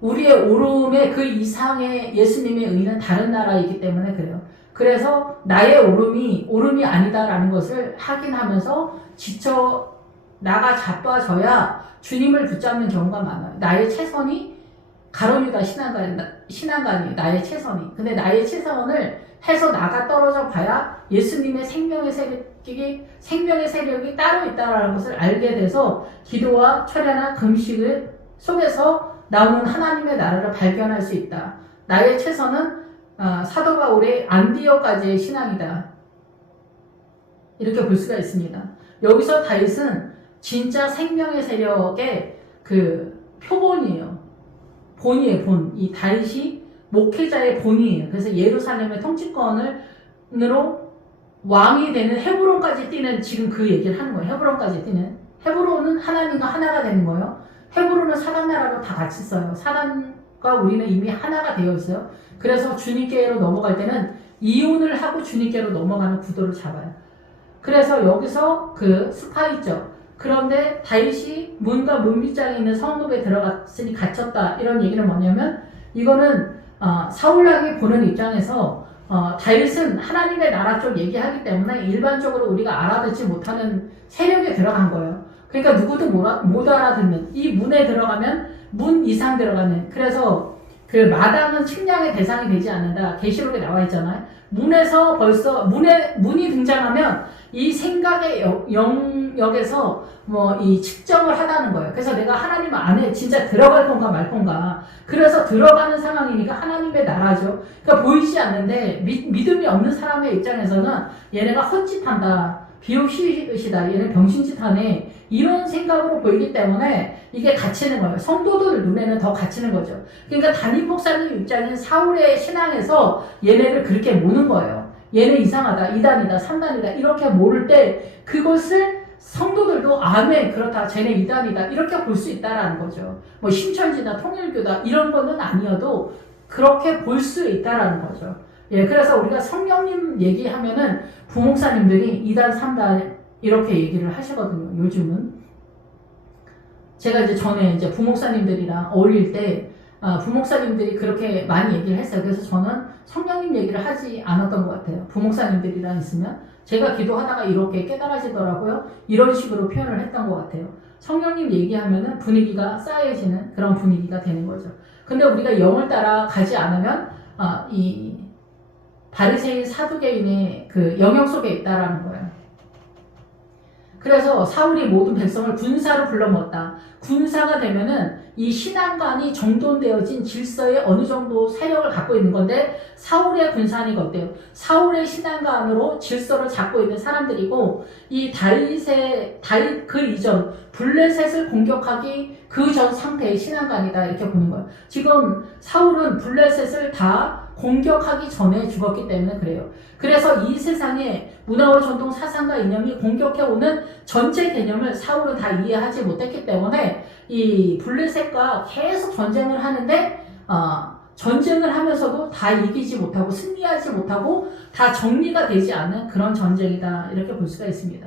우리의 오름의 그 이상의 예수님의 의는 다른 나라이기 때문에 그래요. 그래서 나의 오름이 아니다라는 것을 확인하면서 지쳐 나가 자빠져야 주님을 붙잡는 경우가 많아요. 나의 최선이 가론유다 신앙관이 나의 최선이. 근데 나의 최선을 해서 나가 떨어져 봐야 예수님의 생명의 세력이 따로 있다라는 것을 알게 돼서 기도와 철야나 금식을 속에서 나오는 하나님의 나라를 발견할 수 있다. 나의 최선은 사도 바울의 안디옥까지의 신앙이다. 이렇게 볼 수가 있습니다. 여기서 다윗은 진짜 생명의 세력의 그 표본이에요. 본이에요, 본. 이 다윗이 목회자의 본이에요. 그래서 예루살렘의 통치권으로 왕이 되는 헤브론까지 뛰는 지금 그 얘기를 하는 거예요. 헤브론까지 뛰는. 헤브론은 하나님과 하나가 되는 거예요. 헤브론은 사단 나라로 다 같이 써요. 사단과 우리는 이미 하나가 되어 있어요. 그래서 주님께로 넘어갈 때는 이혼을 하고 주님께로 넘어가는 구도를 잡아요. 그래서 여기서 그 스파 있죠. 그런데 다윗이 문과 문빗장에 있는 성읍에 들어갔으니 갇혔다. 이런 얘기는 뭐냐면 이거는 사울왕이 보는 입장에서 다윗은 하나님의 나라 쪽 얘기하기 때문에 일반적으로 우리가 알아듣지 못하는 세력에 들어간 거예요. 그러니까 누구도 못 알아듣는 이 문에 들어가면 문 이상 들어가는. 그래서 그 마당은 측량의 대상이 되지 않는다. 계시록에 나와 있잖아요. 문에서 벌써 문이 등장하면 이 생각의 영역에서 이 측정을 하다는 거예요. 그래서 내가 하나님 안에 진짜 들어갈 건가 말 건가. 그래서 들어가는 상황이니까 하나님의 나라죠. 그러니까 보이지 않는데 믿음이 없는 사람의 입장에서는 얘네가 헛짓한다. 비옥시이다. 얘네 병신짓 하네. 이런 생각으로 보이기 때문에 이게 갇히는 거예요. 성도들 눈에는 더 갇히는 거죠. 그러니까 담임 목사님 입장인 사울의 신앙에서 얘네를 그렇게 모는 거예요. 얘는 이상하다, 2단이다, 3단이다 이렇게 모를 때 그것을 성도들도 아멘 그렇다 쟤네 2단이다 이렇게 볼 수 있다라는 거죠. 뭐 신천지나 통일교다 이런 거는 아니어도 그렇게 볼 수 있다라는 거죠. 예, 그래서 우리가 성령님 얘기하면은 부목사님들이 2단, 3단 이렇게 얘기를 하시거든요. 요즘은 제가 이제 전에 이제 부목사님들이랑 어울릴 때 부목사님들이 그렇게 많이 얘기를 했어요. 그래서 저는 성령님 얘기를 하지 않았던 것 같아요. 부목사님들이랑 있으면 제가 기도하다가 이렇게 깨달아지더라고요. 이런 식으로 표현을 했던 것 같아요. 성령님 얘기하면은 분위기가 싸해지는 그런 분위기가 되는 거죠. 근데 우리가 영을 따라 가지 않으면 이 바리새인 사두개인의 그 영역 속에 있다라는 거예요. 그래서 사울이 모든 백성을 군사로 불러 모았다. 군사가 되면은 이 신앙관이 정돈되어진 질서에 어느 정도 세력을 갖고 있는 건데 사울의 군사는 어때요? 사울의 신앙관으로 질서를 잡고 있는 사람들이고 이 다윗 그 이전 블레셋을 공격하기 그 전 상태의 신앙관이다 이렇게 보는 거예요. 지금 사울은 블레셋을 다 공격하기 전에 죽었기 때문에 그래요. 그래서 이 세상에 문화와 전통 사상과 이념이 공격해오는 전체 개념을 사울은 다 이해하지 못했기 때문에 이 블레셋과 계속 전쟁을 하는데 전쟁을 하면서도 다 이기지 못하고 승리하지 못하고 다 정리가 되지 않는 그런 전쟁이다 이렇게 볼 수가 있습니다.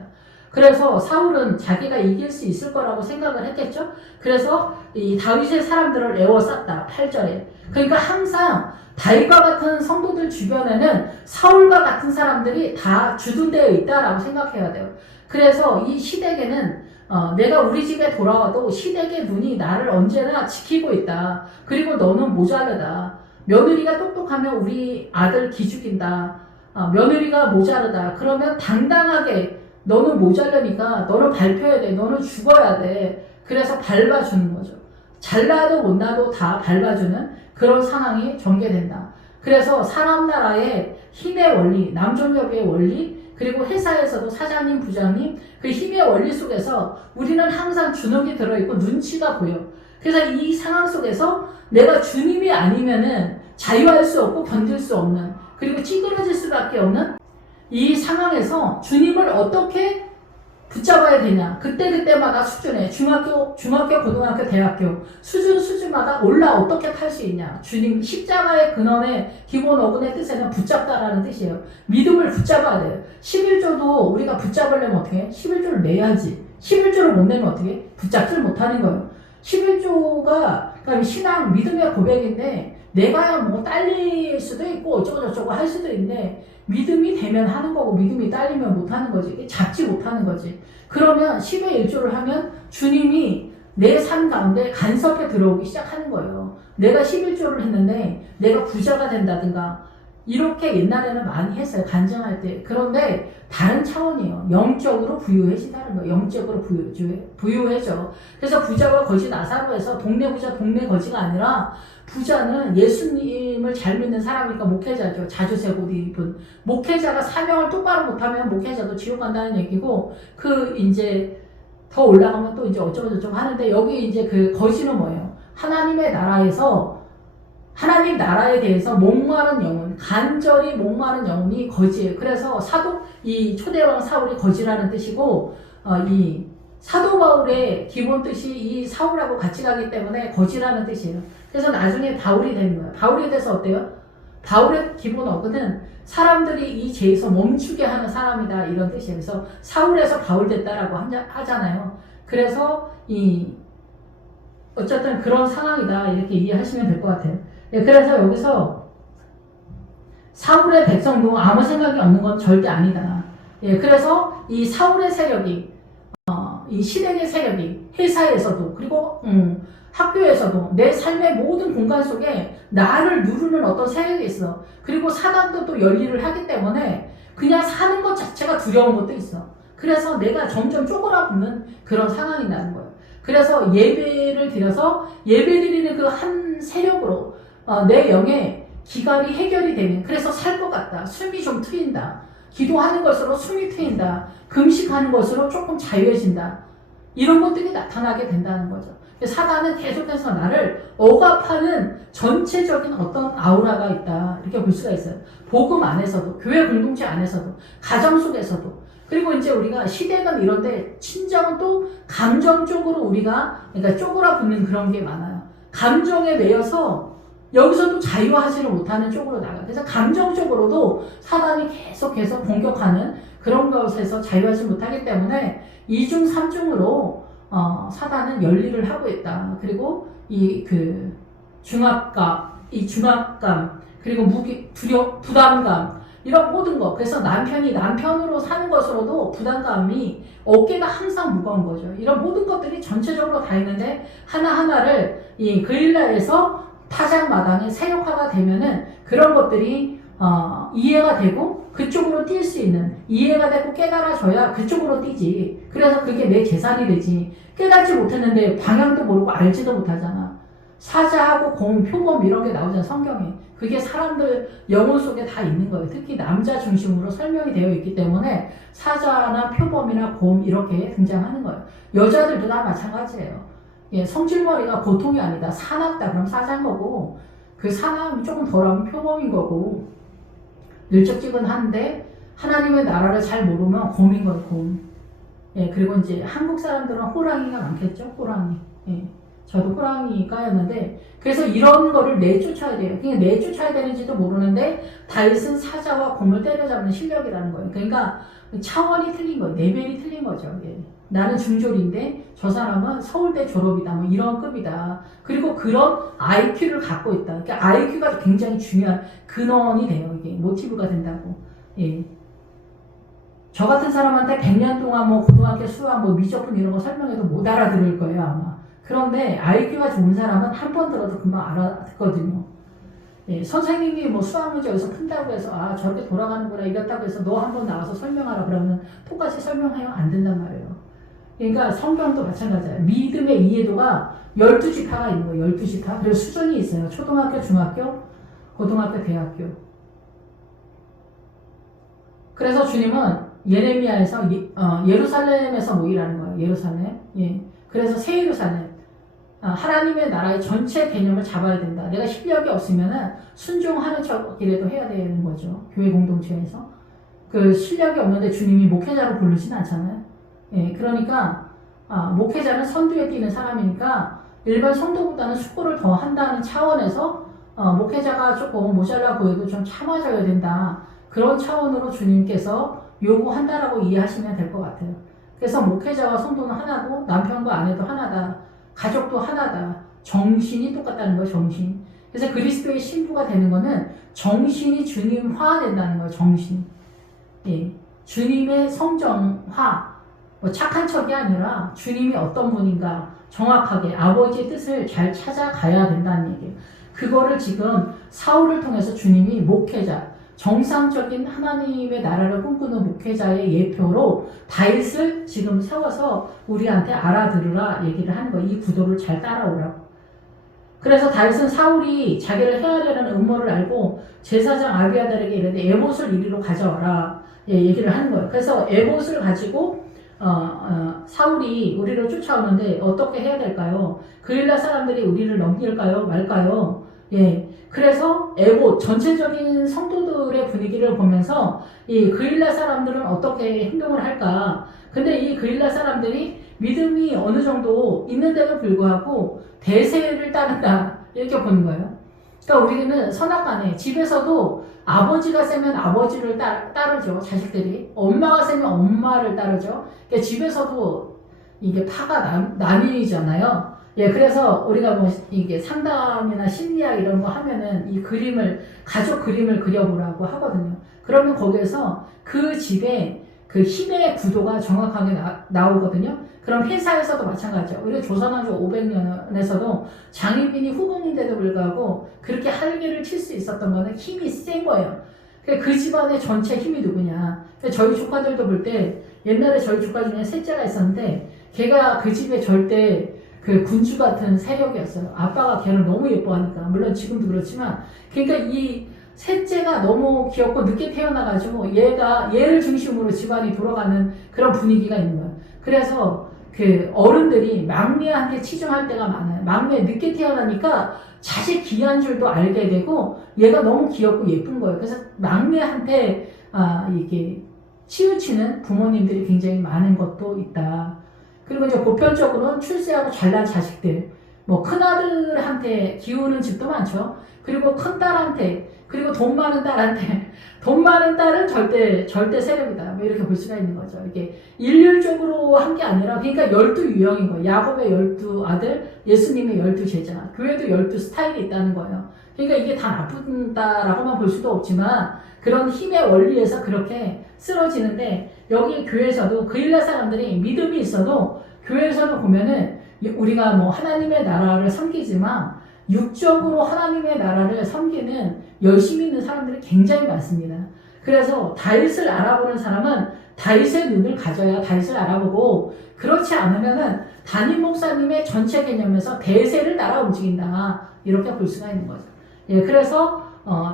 그래서 사울은 자기가 이길 수 있을 거라고 생각을 했겠죠. 그래서 이 다윗의 사람들을 에워쌌다 8절에. 그러니까 항상 다윗과 같은 성도들 주변에는 사울과 같은 사람들이 다 주둔되어 있다라고 생각해야 돼요. 그래서 이 시댁에는 내가 우리 집에 돌아와도 시댁의 눈이 나를 언제나 지키고 있다. 그리고 너는 모자르다. 며느리가 똑똑하면 우리 아들 기죽인다. 며느리가 모자르다. 그러면 당당하게 너는 모자르니까 너는 밟혀야 돼. 너는 죽어야 돼. 그래서 밟아주는 거죠. 잘나도 못나도 다 밟아주는 그런 상황이 전개된다. 그래서 사람 나라의 힘의 원리, 남존여비의 원리, 그리고 회사에서도 사장님, 부장님, 그 힘의 원리 속에서 우리는 항상 주눅이 들어있고 눈치가 보여. 그래서 이 상황 속에서 내가 주님이 아니면은 자유할 수 없고 견딜 수 없는, 그리고 찌그러질 수밖에 없는 이 상황에서 주님을 어떻게 붙잡아야 되냐. 그때마다 수준에 중학교, 고등학교, 대학교 수준마다 어떻게 탈 수 있냐. 주님 십자가의 근원의 기본 어근의 뜻에는 붙잡다라는 뜻이에요. 믿음을 붙잡아야 돼요. 11조도 우리가 붙잡으려면 어떻게 해? 11조를 내야지. 11조를 못 내면 어떻게 해? 붙잡질 못하는 거예요. 11조가 그러니까 신앙 믿음의 고백인데 내가 뭐 딸릴 수도 있고 어쩌고저쩌고 할 수도 있는데 믿음이 되면 하는 거고 믿음이 딸리면 못하는 거지. 잡지 못하는 거지. 그러면 10의 1조를 하면 주님이 내 삶 가운데 간섭해 들어오기 시작하는 거예요. 내가 11조를 했는데 내가 부자가 된다든가 이렇게 옛날에는 많이 했어요. 간증할 때. 그런데 다른 차원이에요. 영적으로 부유해진다는 거예요. 영적으로 부유해져. 그래서 부자와 거지 나사로에서 동네 부자 동네 거지가 아니라 부자는 예수님을 잘 믿는 사람이니까 목회자죠. 자주색 옷 입은 목회자가 사명을 똑바로 못하면 목회자도 지옥 간다는 얘기고 그 이제 더 올라가면 또 이제 어쩌고저쩌고 하는데 여기 이제 그 거지는 뭐예요? 하나님의 나라에서 하나님 나라에 대해서 목마른 영혼, 간절히 목마른 영혼이 거지예요. 그래서 이 초대왕 사울이 거지라는 뜻이고 이 사도 바울의 기본 뜻이 이 사울하고 같이 가기 때문에 거지라는 뜻이에요. 그래서 나중에 바울이 되는 거예요. 바울이 돼서 어때요? 바울의 기본 어근은 사람들이 이 죄에서 멈추게 하는 사람이다 이런 뜻이에요. 그래서 사울에서 바울 됐다라고 하잖아요. 그래서 어쨌든 그런 상황이다 이렇게 이해하시면 될 것 같아요. 예, 그래서 여기서 사울의 백성도 아무 생각이 없는 건 절대 아니다. 예, 그래서 이 사울의 세력이 이 시댁의 세력이 회사에서도 그리고 학교에서도 내 삶의 모든 공간 속에 나를 누르는 어떤 세력이 있어. 그리고 사단도 또 열일을 하기 때문에 그냥 사는 것 자체가 두려운 것도 있어. 그래서 내가 점점 쪼그라붙는 그런 상황이 나는 거예요. 그래서 예배를 드려서 예배드리는 그 한 세력으로 내 영의 기갈이 해결이 되는, 그래서 살 것 같다. 숨이 좀 트인다. 기도하는 것으로 숨이 트인다. 금식하는 것으로 조금 자유해진다. 이런 것들이 나타나게 된다는 거죠. 사단은 계속해서 나를 억압하는 전체적인 어떤 아우라가 있다. 이렇게 볼 수가 있어요. 복음 안에서도, 교회 공동체 안에서도, 가정 속에서도. 그리고 이제 우리가 시대는 이런데 친정은 또 감정적으로 우리가 그러니까 쪼그라붙는 그런 게 많아요. 감정에 매여서 여기서도 자유하지를 못하는 쪽으로 나가. 그래서 감정적으로도 사단이 계속해서 공격하는 그런 것에서 자유하지 못하기 때문에 이중 삼중으로 사단은 열일을 하고 있다. 그리고 이 그 중압감, 그리고 부담감, 이런 모든 것. 그래서 남편이 남편으로 사는 것으로도 부담감이 어깨가 항상 무거운 거죠. 이런 모든 것들이 전체적으로 다 있는데 하나하나를 이 그릴라에서 타작마당에 세력화가 되면은 그런 것들이 이해가 되고 그쪽으로 뛸 수 있는, 이해가 되고 깨달아져야 그쪽으로 뛰지. 그래서 그게 내 재산이 되지. 깨닫지 못했는데 방향도 모르고 알지도 못하잖아. 사자하고 곰, 표범 이런 게 나오잖아, 성경에. 그게 사람들 영혼 속에 다 있는 거예요. 특히 남자 중심으로 설명이 되어 있기 때문에 사자나 표범이나 곰 이렇게 등장하는 거예요. 여자들도 다 마찬가지예요. 예, 성질머리가 보통이 아니다. 사납다. 그럼 사자인 거고, 그 사남이 조금 덜하면 표범인 거고, 늘적지근한데 하나님의 나라를 잘 모르면 곰인 거예요, 곰. 예, 그리고 이제 한국 사람들은 호랑이가 많겠죠, 호랑이. 예, 저도 호랑이가였는데, 그래서 이런 거를 내쫓아야 돼요. 그냥 내쫓아야 되는지도 모르는데, 다윗은 사자와 곰을 때려잡는 실력이라는 거예요. 그러니까 차원이 틀린 거예요. 레벨이 틀린 거죠. 예. 나는 중졸인데 저 사람은 서울대 졸업이다. 뭐 이런 급이다. 그리고 그런 IQ를 갖고 있다. 그러니까 IQ가 굉장히 중요한 근원이 돼요. 이게 모티브가 된다고. 예. 저 같은 사람한테 100년 동안 뭐 고등학교 수학, 뭐 미적분 이런 거 설명해도 못 알아들을 거예요, 아마. 그런데 IQ가 좋은 사람은 한 번 들어도 금방 알아듣거든요. 예, 선생님이 뭐 수학 문제 여기서 푼다고 해서 아 저렇게 돌아가는구나 이랬다고 해서 너 한 번 나와서 설명하라 그러면 똑같이 설명하면 안 된단 말이에요. 그러니까 성경도 마찬가지예요. 믿음의 이해도가 12지파가 있는 거예요. 12지파. 그리고 수준이 있어요. 초등학교, 중학교, 고등학교, 대학교. 그래서 주님은 예레미야에서 예루살렘에서 모이라는 거예요. 예루살렘. 예. 그래서 새 예루살렘. 하나님의 나라의 전체 개념을 잡아야 된다. 내가 실력이 없으면은 순종하는 척이라도 해야 되는 거죠. 교회 공동체에서. 그 실력이 없는데 주님이 목회자로 부르진 않잖아요. 예, 그러니까 목회자는 선두에 뛰는 사람이니까 일반 성도보다는 숙고를 더 한다는 차원에서 목회자가 조금 모자라 보여도 좀 참아줘야 된다. 그런 차원으로 주님께서 요구한다라고 이해하시면 될 것 같아요. 그래서 목회자와 성도는 하나고 남편과 아내도 하나다. 가족도 하나다. 정신이 똑같다는 거예요. 정신. 그래서 그리스도의 신부가 되는 거는 정신이 주님화 된다는 거예요. 정신. 예, 주님의 성정화. 뭐 착한 척이 아니라 주님이 어떤 분인가 정확하게 아버지의 뜻을 잘 찾아가야 된다는 얘기예요. 그거를 지금 사울을 통해서 주님이 목회자, 정상적인 하나님의 나라를 꿈꾸는 목회자의 예표로 다윗을 지금 세워서 우리한테 알아들으라 얘기를 하는 거예요. 이 구도를 잘 따라오라고. 그래서 다윗은 사울이 자기를 해하려는 음모를 알고 제사장 아비아달에게 이르되 에봇을 이리로 가져와라 얘기를 하는 거예요. 그래서 에봇을 가지고 사울이 우리를 쫓아오는데 어떻게 해야 될까요? 그릴라 사람들이 우리를 넘길까요? 말까요? 예. 그래서 에봇, 전체적인 성도들의 분위기를 보면서 이 그릴라 사람들은 어떻게 행동을 할까? 근데 이 그릴라 사람들이 믿음이 어느 정도 있는데도 불구하고 대세를 따른다. 이렇게 보는 거예요. 그러니까 우리는 선악간에 집에서도 아버지가 세면 아버지를 따르죠. 자식들이. 엄마가 세면 엄마를 따르죠. 그러니까 집에서도 이게 파가 나뉘잖아요. 예, 그래서 우리가 뭐 이게 상담이나 심리학 이런 거 하면은 이 그림을, 가족 그림을 그려보라고 하거든요. 그러면 거기에서 그 집에 그 힘의 구도가 정확하게 나오거든요. 그럼 회사에서도 마찬가지죠. 우리가 조선왕조 500년에서도 장희빈이 후궁인데도 불구하고 그렇게 할기를 칠 수 있었던 거는 힘이 센 거예요. 그 집안의 전체 힘이 누구냐. 저희 조카들도 볼 때 옛날에 저희 조카 중에 셋째가 있었는데 걔가 그 집에 절대 그 군주 같은 세력이었어요. 아빠가 걔를 너무 예뻐하니까. 물론 지금도 그렇지만 그러니까 이 셋째가 너무 귀엽고 늦게 태어나가지고 얘를 중심으로 집안이 돌아가는 그런 분위기가 있는 거예요. 그래서 그 어른들이 막내한테 치중할 때가 많아요. 막내 늦게 태어나니까 자식 귀한 줄도 알게 되고 얘가 너무 귀엽고 예쁜 거예요. 그래서 막내한테 이게 치우치는 부모님들이 굉장히 많은 것도 있다. 그리고 이제 보편적으로는 출세하고 잘난 자식들, 뭐 큰아들한테 기우는 집도 많죠. 그리고 큰딸한테, 그리고 돈 많은 딸한테, 돈 많은 딸은 절대 세력이다. 뭐 이렇게 볼 수가 있는 거죠. 이게 일률적으로 한 게 아니라, 그러니까 12유형인 거예요. 야곱의 12아들, 예수님의 12제자, 교회도 12스타일이 있다는 거예요. 그러니까 이게 다 나쁘다라고만 볼 수도 없지만, 그런 힘의 원리에서 그렇게 쓰러지는데, 여기 교회에서도 그 일날 사람들이 믿음이 있어도, 교회에서도 보면은, 우리가 뭐 하나님의 나라를 섬기지만, 육적으로 하나님의 나라를 섬기는 열심히 있는 사람들이 굉장히 많습니다. 그래서 다윗을 알아보는 사람은 다윗의 눈을 가져야 다윗을 알아보고, 그렇지 않으면은 담임 목사님의 전체 개념에서 대세를 따라 움직인다, 이렇게 볼 수가 있는 거죠. 예, 그래서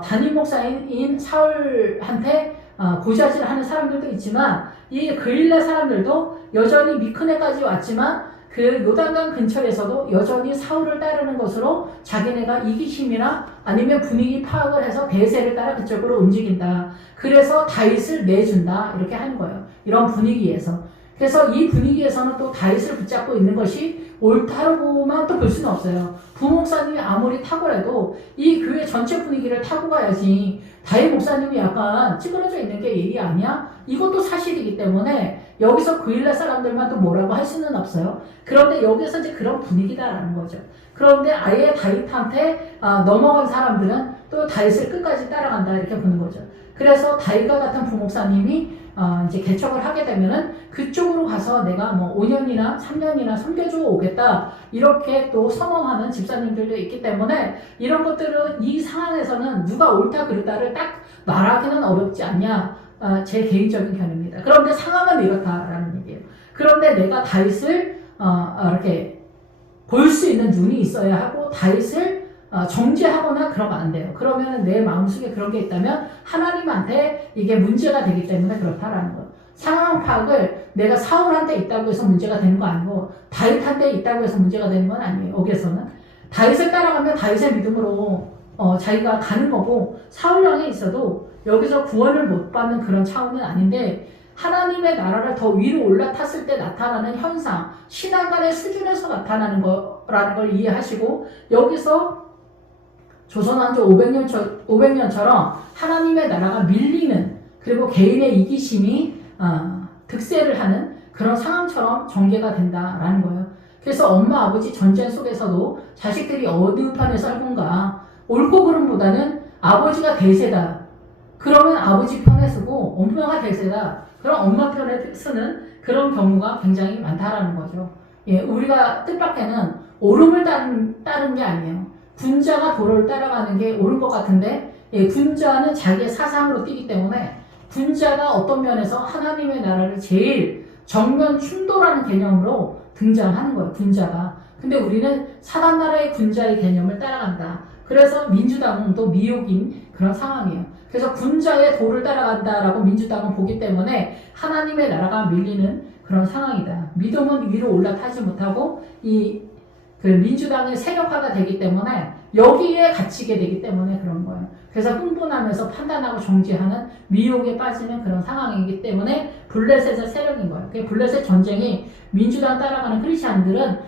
담임 목사인 사울한테 고자질하는 사람들도 있지만, 이 그일라 사람들도 여전히 미크네까지 왔지만 그 요단강 근처에서도 여전히 사울을 따르는 것으로 자기네가 이기심이나 아니면 분위기 파악을 해서 대세를 따라 그쪽으로 움직인다. 그래서 다윗을 내준다, 이렇게 하는 거예요. 이런 분위기에서. 그래서 이 분위기에서는 또 다윗을 붙잡고 있는 것이 옳다고만 또 볼 수는 없어요. 부목사님이 아무리 탁월해도 이 교회 전체 분위기를 타고 가야지, 다윗 목사님이 약간 찌그러져 있는 게 예의 아니야? 이것도 사실이기 때문에 여기서 그일라 사람들만 또 뭐라고 할 수는 없어요. 그런데 여기서 이제 그런 분위기다라는 거죠. 그런데 아예 다윗한테 넘어간 사람들은 또 다윗을 끝까지 따라간다, 이렇게 보는 거죠. 그래서 다윗과 같은 부목사님이 이제 개척을 하게 되면은 그쪽으로 가서 내가 뭐 5년이나 3년이나 섬겨주고 오겠다, 이렇게 또 선언하는 집사님들도 있기 때문에 이런 것들은 이 상황에서는 누가 옳다 그르다를 딱 말하기는 어렵지 않냐, 제 개인적인 견해입니다. 그런데 상황은 이렇다라는 얘기예요. 그런데 내가 다윗을 이렇게 볼 수 있는 눈이 있어야 하고, 다윗을 정죄하거나 그러면 안 돼요. 그러면 내 마음속에 그런 게 있다면 하나님한테 이게 문제가 되기 때문에 그렇다라는 거예요. 상황 파악을 내가 사울한테 있다고 해서 문제가 되는 거 아니고, 다윗한테 있다고 해서 문제가 되는 건 아니에요. 여기에서는 다윗을 따라가면 다윗의 믿음으로 자기가 가는 거고, 사울왕에 있어도 여기서 구원을 못 받는 그런 차원은 아닌데, 하나님의 나라를 더 위로 올라탔을 때 나타나는 현상, 신앙간의 수준에서 나타나는 거라는 걸 이해하시고, 여기서 조선왕조 500년처럼 하나님의 나라가 밀리는, 그리고 개인의 이기심이 득세를 하는 그런 상황처럼 전개가 된다라는 거예요. 그래서 엄마 아버지 전쟁 속에서도 자식들이 어느 편에 설군가, 옳고 그름보다는 아버지가 대세다, 그러면 아버지 편에 서고, 엄마가 대세다, 그럼 엄마 편에 서는 그런 경우가 굉장히 많다라는 거죠. 예, 우리가 뜻밖에는 옳음을 따르는 게 아니에요. 군자가 도를 따라가는 게 옳은 것 같은데, 예, 군자는 자기의 사상으로 뛰기 때문에 군자가 어떤 면에서 하나님의 나라를 제일 정면 충돌하는 개념으로 등장하는 거예요, 군자가. 근데 우리는 사단 나라의 군자의 개념을 따라간다. 그래서 민주당은 또 미혹인 그런 상황이에요. 그래서 군자의 도를 따라간다라고 민주당은 보기 때문에 하나님의 나라가 밀리는 그런 상황이다. 믿음은 위로 올라타지 못하고 그 민주당의 세력화가 되기 때문에 여기에 갇히게 되기 때문에 그런 거예요. 그래서 흥분하면서 판단하고 정죄하는 미혹에 빠지는 그런 상황이기 때문에 블레셋의 세력인 거예요. 블레셋 전쟁이 민주당 따라가는 크리스찬들은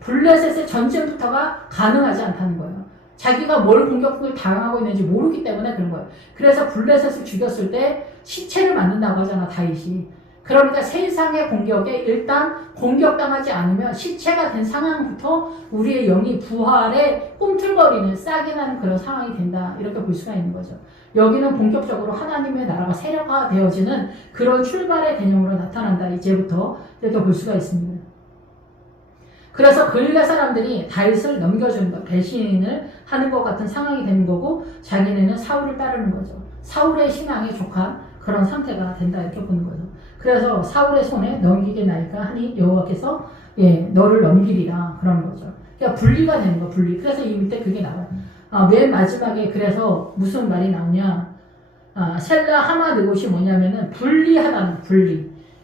블레셋의 전쟁부터가 가능하지 않다는 거예요. 자기가 뭘 공격을 당하고 있는지 모르기 때문에 그런 거예요. 그래서 블레셋을 죽였을 때 시체를 만든다고 하잖아, 다윗이. 그러니까 세상의 공격에 일단 공격당하지 않으면 시체가 된 상황부터 우리의 영이 부활에 꿈틀거리는, 싹이 나는 그런 상황이 된다, 이렇게 볼 수가 있는 거죠. 여기는 본격적으로 하나님의 나라가 세력화되어지는 그런 출발의 개념으로 나타난다, 이제부터, 이렇게 볼 수가 있습니다. 그래서 그일라 사람들이 다윗을 넘겨주는 것, 배신을 하는 것 같은 상황이 되는 거고, 자기네는 사울을 따르는 거죠. 사울의 신앙에 족한 그런 상태가 된다, 이렇게 보는 거죠. 그래서 사울의 손에 넘기게 나니까 하니 여호와께서 너를 넘기리라, 그런 거죠. 그러니까 분리가 되는 거, 분리. 그래서 이 밑에 그게 나와요. 맨 마지막에 그래서 무슨 말이 나오냐, 셀라 하마 느곳이 뭐냐면은 분리하다는,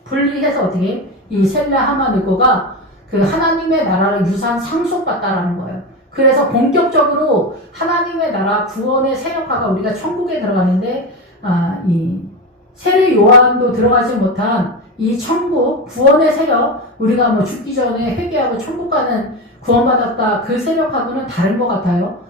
분리해서 어떻게 이 셀라 하마느고가 그 하나님의 나라를 유산 상속받다라는 거예요. 그래서 본격적으로 하나님의 나라 구원의 세력화가 우리가 천국에 들어가는데 이 세례 요한도 들어가지 못한 이 천국 구원의 세력, 우리가 뭐 죽기 전에 회개하고 천국 가는 구원받았다 그 세력하고는 다른 것 같아요.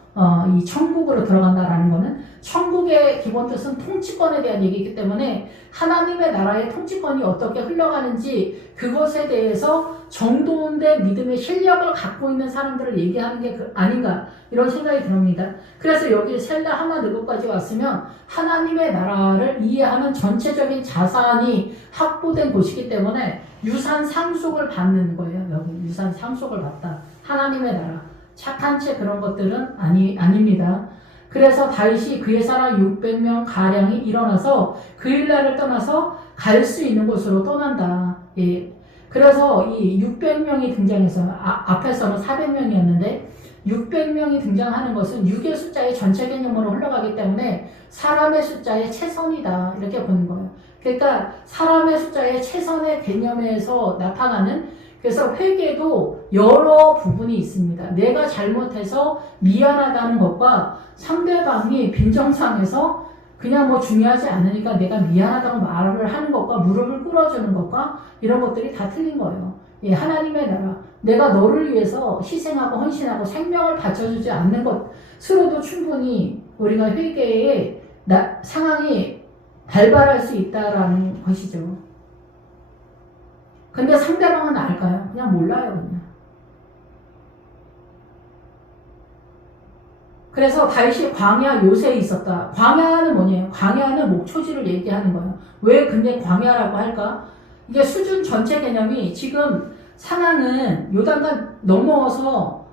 이 천국으로 들어간다라는 거는 천국의 기본 뜻은 통치권에 대한 얘기이기 때문에 하나님의 나라의 통치권이 어떻게 흘러가는지 그것에 대해서 정돈된 믿음의 실력을 갖고 있는 사람들을 얘기하는 게 아닌가 이런 생각이 듭니다. 그래서 여기 셀라 하마느고까지 왔으면 하나님의 나라를 이해하는 전체적인 자산이 확보된 곳이기 때문에 유산 상속을 받는 거예요. 여기 유산 상속을 받다. 하나님의 나라. 착한 채 그런 것들은 아닙니다. 그래서 다윗이 그의 사람 600명 가량이 일어나서 그 일날을 떠나서 갈 수 있는 곳으로 떠난다. 예. 그래서 이 600명이 등장해서 앞에서는 400명이었는데 600명이 등장하는 것은 6의 숫자의 전체 개념으로 흘러가기 때문에 사람의 숫자의 최선이다. 이렇게 보는 거예요. 그러니까 사람의 숫자의 최선의 개념에서 나타나는 그래서 회개도 여러 부분이 있습니다. 내가 잘못해서 미안하다는 것과 상대방이 빈정상해서 그냥 뭐 중요하지 않으니까 내가 미안하다고 말을 하는 것과 무릎을 꿇어주는 것과 이런 것들이 다 틀린 거예요. 예, 하나님의 나라. 내가 너를 위해서 희생하고 헌신하고 생명을 바쳐주지 않는 것으로도 충분히 우리가 회개의 상황이 발발할 수 있다라는 것이죠. 근데 상대방은 알까요? 그냥 몰라요, 그냥. 그래서 다윗이 광야 요새에 있었다. 광야는 뭐냐면 광야는 목초지를 얘기하는 거예요. 왜 근데 광야라고 할까? 이게 수준 전체 개념이 지금 상황은 요단강 넘어서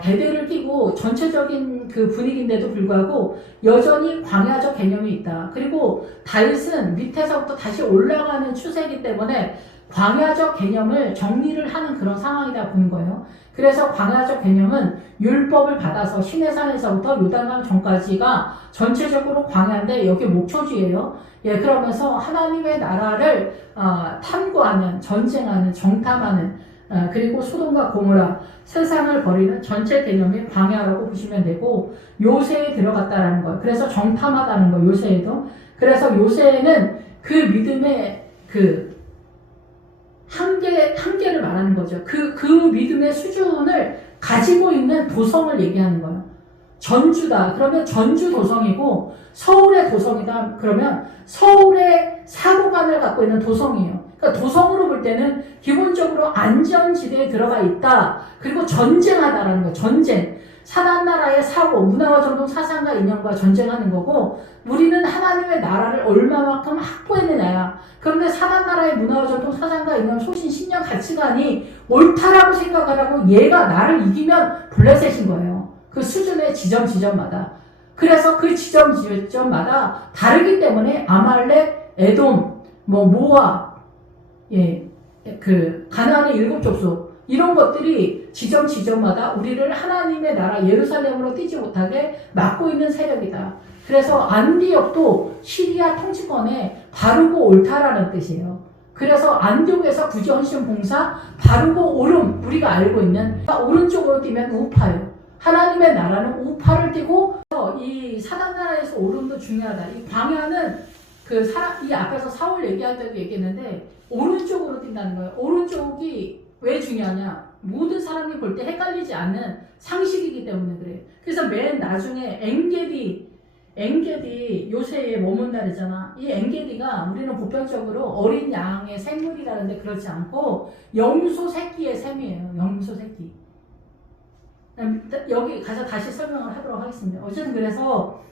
배대를 끼고 전체적인 그 분위기인데도 불구하고 여전히 광야적 개념이 있다. 그리고 다윗은 밑에서부터 다시 올라가는 추세이기 때문에 광야적 개념을 정리를 하는 그런 상황이다 보는 거예요. 그래서 광야적 개념은 율법을 받아서 시내산에서부터 요단강 전까지가 전체적으로 광야인데 여기 목초지예요. 예, 그러면서 하나님의 나라를 탐구하는, 전쟁하는, 정탐하는 그리고 소돔과 고모라 세상을 버리는 전체 개념이 광야라고 보시면 되고 요새에 들어갔다라는 거예요. 그래서 정탐하다는 거예요. 요새에도. 그래서 요새에는 그 믿음의 그 한계를 말하는 거죠. 그 믿음의 수준을 가지고 있는 도성을 얘기하는 거예요. 전주다. 그러면 전주 도성이고 서울의 도성이다. 그러면 서울의 사고관을 갖고 있는 도성이에요. 그러니까 도성으로 볼 때는 기본적으로 안전지대에 들어가 있다. 그리고 전쟁하다라는 거예요. 전쟁. 사단나라의 사고, 문화와 전통, 사상과 이념과 전쟁하는 거고 우리는 하나님의 나라를 얼마만큼 확보했느냐야. 그런데 사단나라의 문화와 전통, 사상과 이념, 소신, 신념, 가치관이 옳다라고 생각을 하고 얘가 나를 이기면 블레셋인 거예요. 그 수준의 지점마다. 그래서 그 지점마다 다르기 때문에 아말렉, 에돔, 모압, 그 가나안의 7족속 이런 것들이 지점마다 우리를 하나님의 나라 예루살렘으로 뛰지 못하게 막고 있는 세력이다. 그래서 안디옥도 시리아 통치권에 바르고 옳다라는 뜻이에요. 그래서 안디옥에서 구제헌신 봉사 바르고 옳음 우리가 알고 있는 오른쪽으로 뛰면 우파예요. 하나님의 나라는 우파를 띄고 이 사단나라에서 옳음도 중요하다. 이 광야는 이 앞에서 사울 얘기할 때도 얘기했는데 오른쪽으로 뛴다는 거예요. 오른쪽이 왜 중요하냐? 모든 사람이 볼 때 헷갈리지 않는 상식이기 때문에 그래요. 그래서 맨 나중에 엥게디 요새에 머문다 그랬잖아. 이 엥게디가 우리는 보편적으로 어린 양의 생물이라는데 그렇지 않고 염소 새끼의 셈이에요. 염소 새끼. 여기 가서 다시 설명을 하도록 하겠습니다. 어쨌든 그래서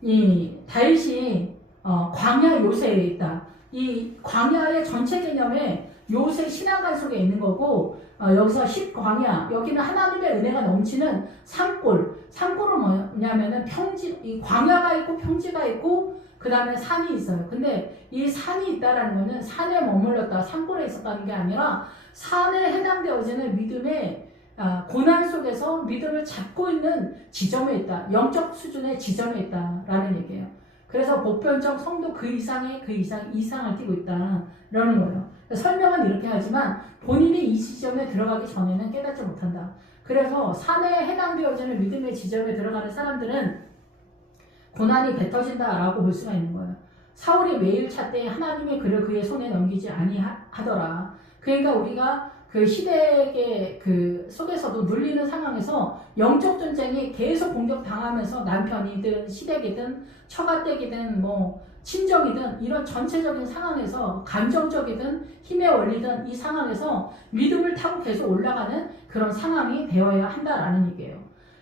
이 다윗이 광야 요새에 있다. 이 광야의 전체 개념에 요새 신앙관 속에 있는 거고 여기서 광야 여기는 하나님의 은혜가 넘치는 산골은 뭐냐면은 평지 이 광야가 있고 평지가 있고 그 다음에 산이 있어요. 근데 이 산이 있다라는 거는 산에 머물렀다 산골에 있었다는 게 아니라 산에 해당되어지는 믿음의 고난 속에서 믿음을 잡고 있는 지점에 있다. 영적 수준의 지점에 있다라는 얘기예요. 그래서 보편적 성도 그 이상을 띠고 있다. 라는 거예요. 설명은 이렇게 하지만 본인이 이 지점에 들어가기 전에는 깨닫지 못한다. 그래서 산에 해당되어지는 믿음의 지점에 들어가는 사람들은 고난이 뱉어진다라고 볼 수가 있는 거예요. 사울이 매일 찾되 하나님의 글을 그의 손에 넘기지 아니하더라. 그러니까 우리가 그 시대의 그 속에서도 눌리는 상황에서 영적 전쟁이 계속 공격당하면서 남편이든 시댁이든 처가댁이든 뭐 친정이든 이런 전체적인 상황에서 감정적이든 힘의 원리든 이 상황에서 믿음을 타고 계속 올라가는 그런 상황이 되어야 한다라는 얘기예요.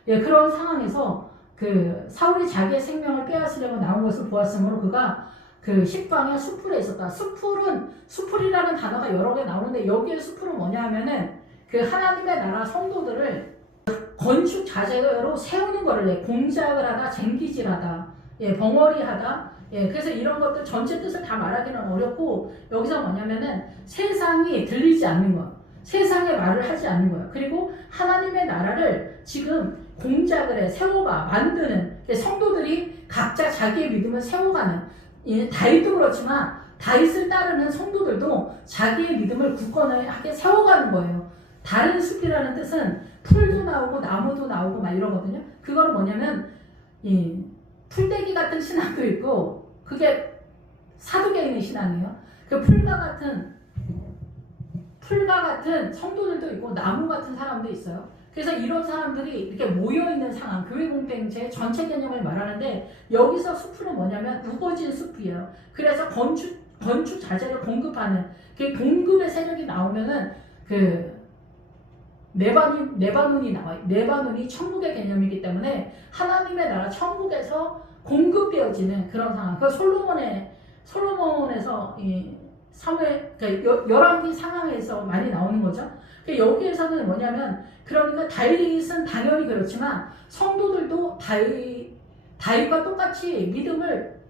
예, 그런 상황에서 그 사울이 자기의 생명을 빼앗으려고 나온 것을 보았으므로 그가 그 십방의 수풀에 있었다. 수풀이라는 단어가 여러 개 나오는데 여기에 수풀은 뭐냐 하면은 그 하나님의 나라 성도들을 건축 자재로 세우는 거를 해. 공작을 하다, 쟁기질하다, 예, 벙어리하다. 예, 그래서 이런 것들 전체 뜻을 다 말하기는 어렵고 여기서 뭐냐면은 세상이 들리지 않는 거, 세상의 말을 하지 않는 거예요. 그리고 하나님의 나라를 지금 공작을 해, 세워가, 만드는 성도들이 각자 자기의 믿음을 세워가는, 다윗도 그렇지만 다윗을 따르는 성도들도 자기의 믿음을 굳건하게 세워가는 거예요. 다른 숲이라는 뜻은 풀도 나오고 나무도 나오고 막 이러거든요. 그거는 뭐냐면 풀떼기 같은 신앙도 있고 그게 사두개인의 신앙이에요. 그 풀과 같은 성도들도 있고 나무 같은 사람도 있어요. 그래서 이런 사람들이 이렇게 모여있는 상황, 교회 공동체 전체 개념을 말하는데 여기서 숲은 뭐냐면 우거진 숲이에요. 그래서 건축 자재를 공급하는 그 공급의 세력이 나오면은 그 네바논이 나와요. 네바논이 천국의 개념이기 때문에 하나님의 나라 천국에서 공급되어지는 그런 상황. 그 솔로몬에서 이 사무엘, 그러니까 열왕기 상황에서 많이 나오는 거죠. 그러니까 여기에서는 뭐냐면, 그러니까 다윗은 당연히 그렇지만 성도들도 다윗과 똑같이 믿음을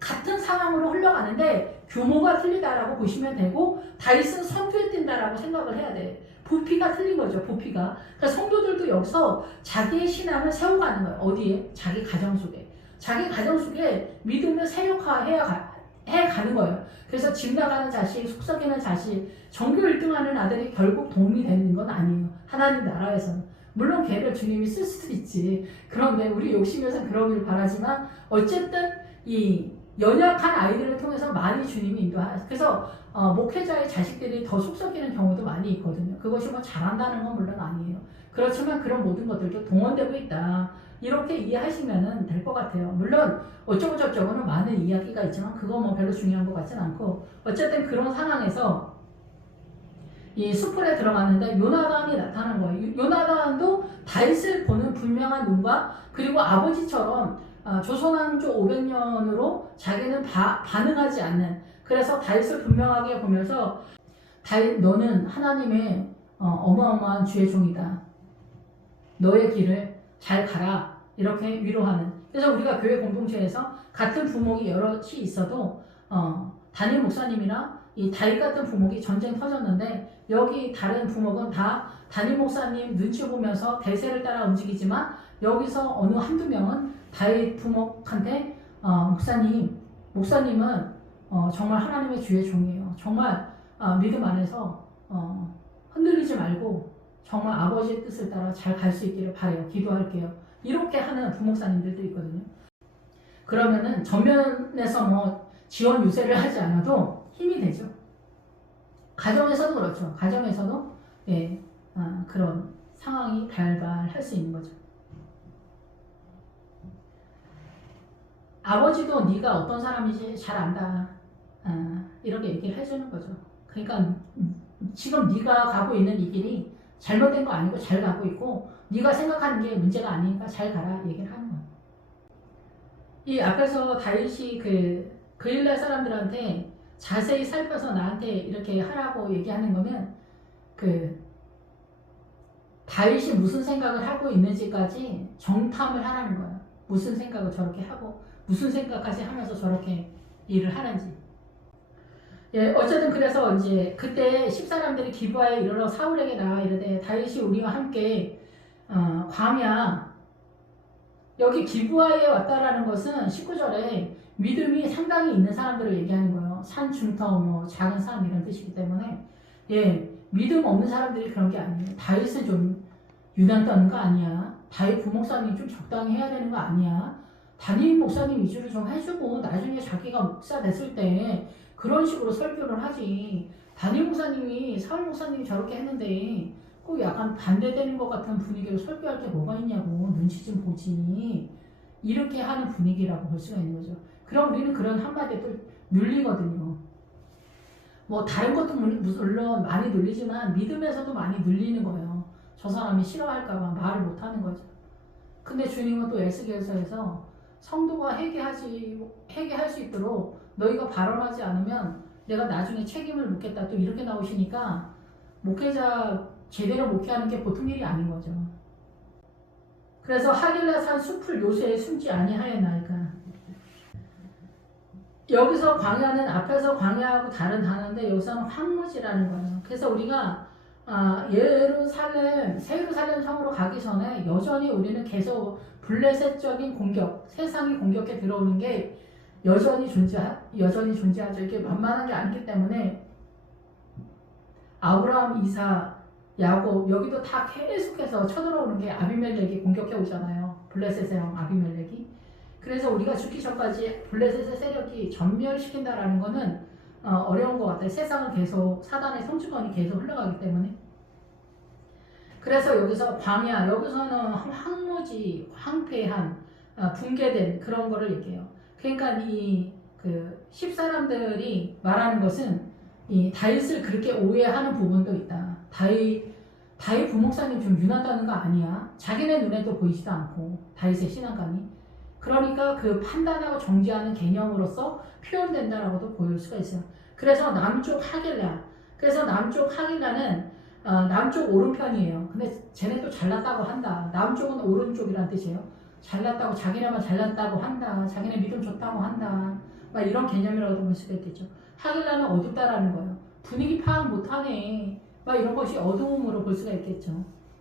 같은 상황으로 흘러가는데 규모가 틀리다라고 보시면 되고 다윗은 선두에 뛴다라고 생각을 해야 돼. 부피가 틀린 거죠. 부피가. 그러니까 성도들도 여기서 자기의 신앙을 세워가는 거예요. 어디에? 자기 가정 속에. 자기 가정 속에 믿음을 세력화해가는 거예요. 그래서 집 나가는 자식, 속썩이는 자식, 전교 1등하는 아들이 결국 도움이 되는 건 아니에요. 하나님 나라에서는. 물론 걔를 주님이 쓸 수도 있지. 그런데 우리 욕심에서 그러길 바라지만 어쨌든 이 연약한 아이들을 통해서 많이 주님이 인도하셔서 그래서 목회자의 자식들이 더 속썩이는 경우도 많이 있거든요. 그것이 뭐 잘한다는 건 물론 아니에요. 그렇지만 그런 모든 것들도 동원되고 있다. 이렇게 이해하시면 될 것 같아요. 물론 어쩌고 저쩌고는 많은 이야기가 있지만 그거 뭐 별로 중요한 것 같진 않고 어쨌든 그런 상황에서 이 수풀에 들어갔는데 요나단이 나타난 거예요. 요나단도 다윗을 보는 분명한 눈과 그리고 아버지처럼 조선왕조 500년으로 자기는 반응하지 않는 그래서 다윗을 분명하게 보면서 다윗 너는 하나님의 어마어마한 주의 종이다. 너의 길을 잘 가라. 이렇게 위로하는. 그래서 우리가 교회 공동체에서 같은 부목이 여럿이 있어도 담임 목사님이랑 이 다윗 같은 부목이 전쟁 터졌는데 여기 다른 부목은 다 담임 목사님 눈치 보면서 대세를 따라 움직이지만 여기서 어느 한두 명은 다윗 부목한테 목사님은 정말 하나님의 주의 종이에요. 정말 믿음 안에서 흔들리지 말고 정말 아버지의 뜻을 따라 잘 갈 수 있기를 바라요. 기도할게요. 이렇게 하는 부목사님들도 있거든요. 그러면은 전면에서 뭐 지원 유세를 하지 않아도 힘이 되죠. 가정에서도 그렇죠. 가정에서도 예, 그런 상황이 발발할 수 있는 거죠. 아버지도 네가 어떤 사람인지 잘 안다. 이렇게 얘기를 해주는 거죠. 그러니까 지금 네가 가고 있는 이 길이 잘못된 거 아니고 잘 가고 있고 네가 생각하는 게 문제가 아니니까 잘 가라 얘기를 하는 거예요. 이 앞에서 다윗이 그 일날 사람들한테 자세히 살펴서 나한테 이렇게 하라고 얘기하는 거는 그 다윗이 무슨 생각을 하고 있는지까지 정탐을 하라는 거예요. 무슨 생각을 저렇게 하고 무슨 생각까지 하면서 저렇게 일을 하는지. 예, 어쨌든 그래서 이제 그때 10사람들이 기브아에 이르러 사울에게 나와 이르되 다윗이 우리와 함께 광야 여기 기브아에 왔다라는 것은 19절에 믿음이 상당히 있는 사람들을 얘기하는 거예요. 산 중터 뭐 작은 산 이런 뜻이기 때문에 믿음 없는 사람들이 그런 게 아니에요. 다윗은 좀 유난 떠는 거 아니야. 다윗 부목사님 좀 적당히 해야 되는 거 아니야. 담임 목사님 위주로 좀 해주고 나중에 자기가 목사 됐을 때 그런 식으로 설교를 하지. 담임 목사님이 사울 목사님이 저렇게 했는데 꼭 약간 반대되는 것 같은 분위기로 설교할 게 뭐가 있냐고 눈치 좀 보지. 이렇게 하는 분위기라고 볼 수가 있는 거죠. 그럼 우리는 그런 한마디에 또 눌리거든요. 뭐 다른 것도 물론 많이 눌리지만 믿음에서도 많이 눌리는 거예요. 저 사람이 싫어할까봐 말을 못하는 거죠. 근데 주님은 또 에스겔서에서 성도가 회개할 수 있도록 너희가 발언하지 않으면 내가 나중에 책임을 묻겠다 또 이렇게 나오시니까 목회자 제대로 목회하는 게 보통 일이 아닌 거죠. 그래서 하길라 산 숲을 요새에 숨지 아니하였나이까. 여기서 광야는 앞에서 광야하고 다른 단어인데 여기서는 황무지라는 거예요. 그래서 우리가 새 예루살렘 성으로 가기 전에 여전히 우리는 계속 블레셋적인 공격, 세상이 공격해 들어오는 게 여전히 존재하죠. 이게 만만한 게 아니기 때문에 아브라함, 이사, 야곱 여기도 다 계속해서 쳐들어오는 게 아비멜렉이 공격해 오잖아요. 블레셋의 왕 아비멜렉이. 그래서 우리가 죽기 전까지 블레셋의 세력이 전멸시킨다라는 거는 어려운 것 같아요. 세상은 계속 사단의 성주권이 계속 흘러가기 때문에. 그래서 여기서 광야, 여기서는 황무지, 황폐한, 붕괴된 그런 거를 얘기해요. 그러니까 이 10사람들이 말하는 것은 이 다윗을 그렇게 오해하는 부분도 있다. 다윗 부목사님 좀 유난다는 거 아니야? 자기네 눈에도 보이지도 않고 다윗의 신앙감이. 그러니까 그 판단하고 정죄하는 개념으로서 표현된다라고도 보일 수가 있어요. 그래서 남쪽 하길라는 남쪽 오른편이에요. 근데 쟤네 또 잘났다고 한다. 남쪽은 오른쪽이란 뜻이에요. 잘났다고, 자기네만 잘났다고 한다. 자기네 믿음 좋다고 한다. 막 이런 개념이라고도 볼 수가 있겠죠. 하길라는 어둡다라는 거예요. 분위기 파악 못하네. 막 이런 것이 어두움으로 볼 수가 있겠죠.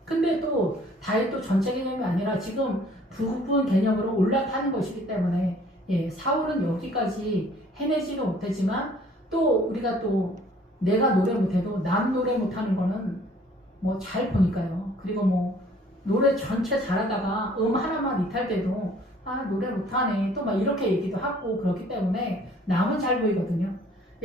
근데 또 다윗도 전체 개념이 아니라 지금 부분 개념으로 올라타는 것이기 때문에 사울은 여기까지 해내지도 못했지만 또 우리가 또 내가 노래 못해도 남 노래 못하는 거는 뭐 잘 보니까요. 그리고 뭐 노래 전체 잘하다가 하나만 이탈돼도 노래 못하네 또 막 이렇게 얘기도 하고 그렇기 때문에 남은 잘 보이거든요.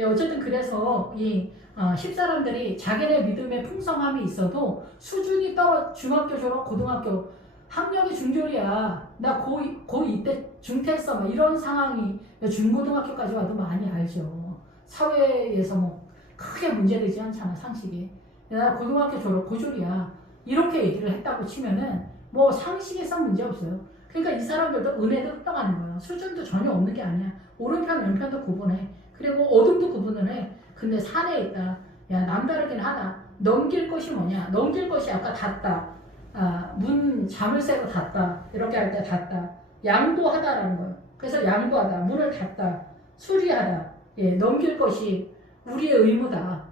어쨌든 그래서 이 10사람들이 자기네 믿음의 풍성함이 있어도 수준이 중학교 졸업, 고등학교 학력이 중졸이야. 나 고2 때 중퇴했어. 막 이런 상황이 중고등학교까지 와도 많이 알죠. 사회에서 뭐 크게 문제되지 않잖아, 상식이. 나 고등학교 졸업 고졸이야. 이렇게 얘기를 했다고 치면은 뭐 상식에서 문제 없어요. 그러니까 이 사람들도 은혜도 흡당하는 거예요. 수준도 전혀 없는 게 아니야. 오른편, 왼편도 구분해. 그리고 어둠도 구분을 해. 근데 산에 있다. 야, 남다르긴 하다. 넘길 것이 뭐냐? 넘길 것이 아까 닫다. 문 자물쇠로 닫다. 이렇게 할 때 닫다. 양도하다라는 거예요. 그래서 양도하다. 문을 닫다. 수리하다. 넘길 것이 우리의 의무다.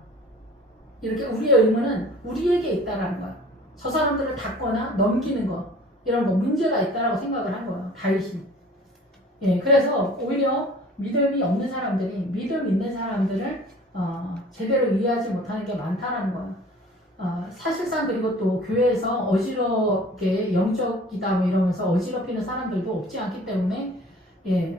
이렇게 우리의 의무는 우리에게 있다라는 거예요. 저 사람들을 닫거나 넘기는 거. 이런 거 문제가 있다라고 생각을 한 거예요. 다윗이. 그래서 오히려 믿음이 없는 사람들이 믿음 있는 사람들을 제대로 이해하지 못하는 게 많다라는 거예요. 사실상 그리고 또 교회에서 어지럽게 영적이다 뭐 이러면서 어지럽히는 사람들도 없지 않기 때문에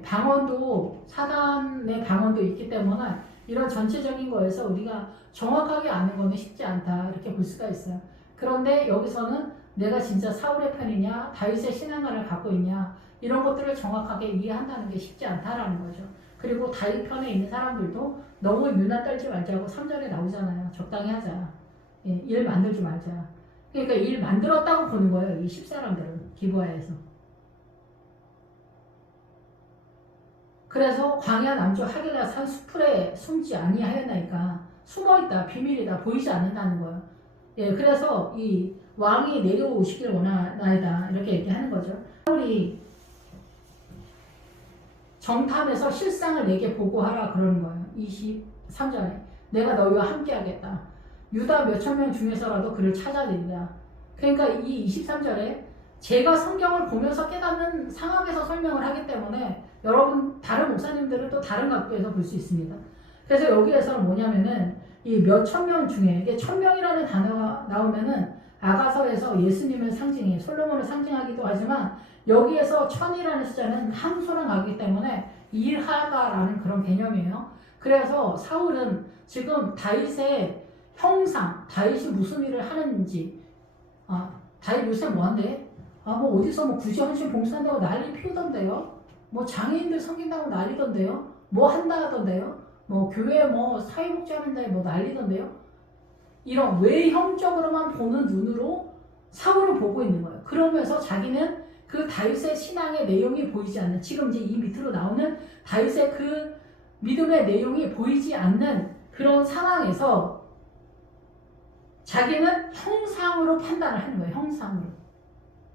방언도 사단의 방언도 있기 때문에 이런 전체적인 거에서 우리가 정확하게 아는 거는 쉽지 않다 이렇게 볼 수가 있어요. 그런데 여기서는 내가 진짜 사울의 편이냐 다윗의 신앙관을 갖고 있냐 이런 것들을 정확하게 이해한다는 게 쉽지 않다라는 거죠. 그리고 다윗 편에 있는 사람들도 너무 유난 떨지 말자고 3절에 나오잖아요. 적당히 하자. 일 만들지 말자. 그러니까 일 만들었다고 보는 거예요. 이 10사람들은 기브아에서. 그래서 광야 남쪽 하길라 산 수풀에 숨지 아니하였나이까. 숨어있다. 비밀이다. 보이지 않는다는 거예요. 그래서 이 왕이 내려오시길 원하나이다. 이렇게 얘기하는 거죠. 사울이 정탐에서 실상을 내게 보고하라 그러는 거예요. 23절에 내가 너희와 함께 하겠다. 유다 몇천 명 중에서라도 그를 찾아내리라. 그러니까 이 23절에 제가 성경을 보면서 깨닫는 상황에서 설명을 하기 때문에 여러분 다른 목사님들은 또 다른 각도에서 볼 수 있습니다. 그래서 여기에서는 뭐냐면은 이 몇천 명 중에 이게 1000명이라는 단어가 나오면은 아가서에서 예수님을 상징해 솔로몬을 상징하기도 하지만 여기에서 1000이라는 숫자는 항소랑 가기 때문에 일하다라는 그런 개념이에요. 그래서 사울은 지금 다윗의 형상, 다윗이 무슨 일을 하는지, 다윗 요새 뭐한대? 뭐 어디서 뭐 구제 헌신 봉사한다고 난리 피우던데요. 뭐 장애인들 섬긴다고 난리던데요. 뭐 한다 하던데요. 뭐 교회 뭐 사회복지하는데 뭐 난리던데요. 이런 외형적으로만 보는 눈으로 사울을 보고 있는 거예요. 그러면서 자기는 그 다윗의 신앙의 내용이 보이지 않는, 지금 이제 이 밑으로 나오는 다윗의 그 믿음의 내용이 보이지 않는 그런 상황에서 자기는 형상으로 판단을 하는 거예요. 형상으로.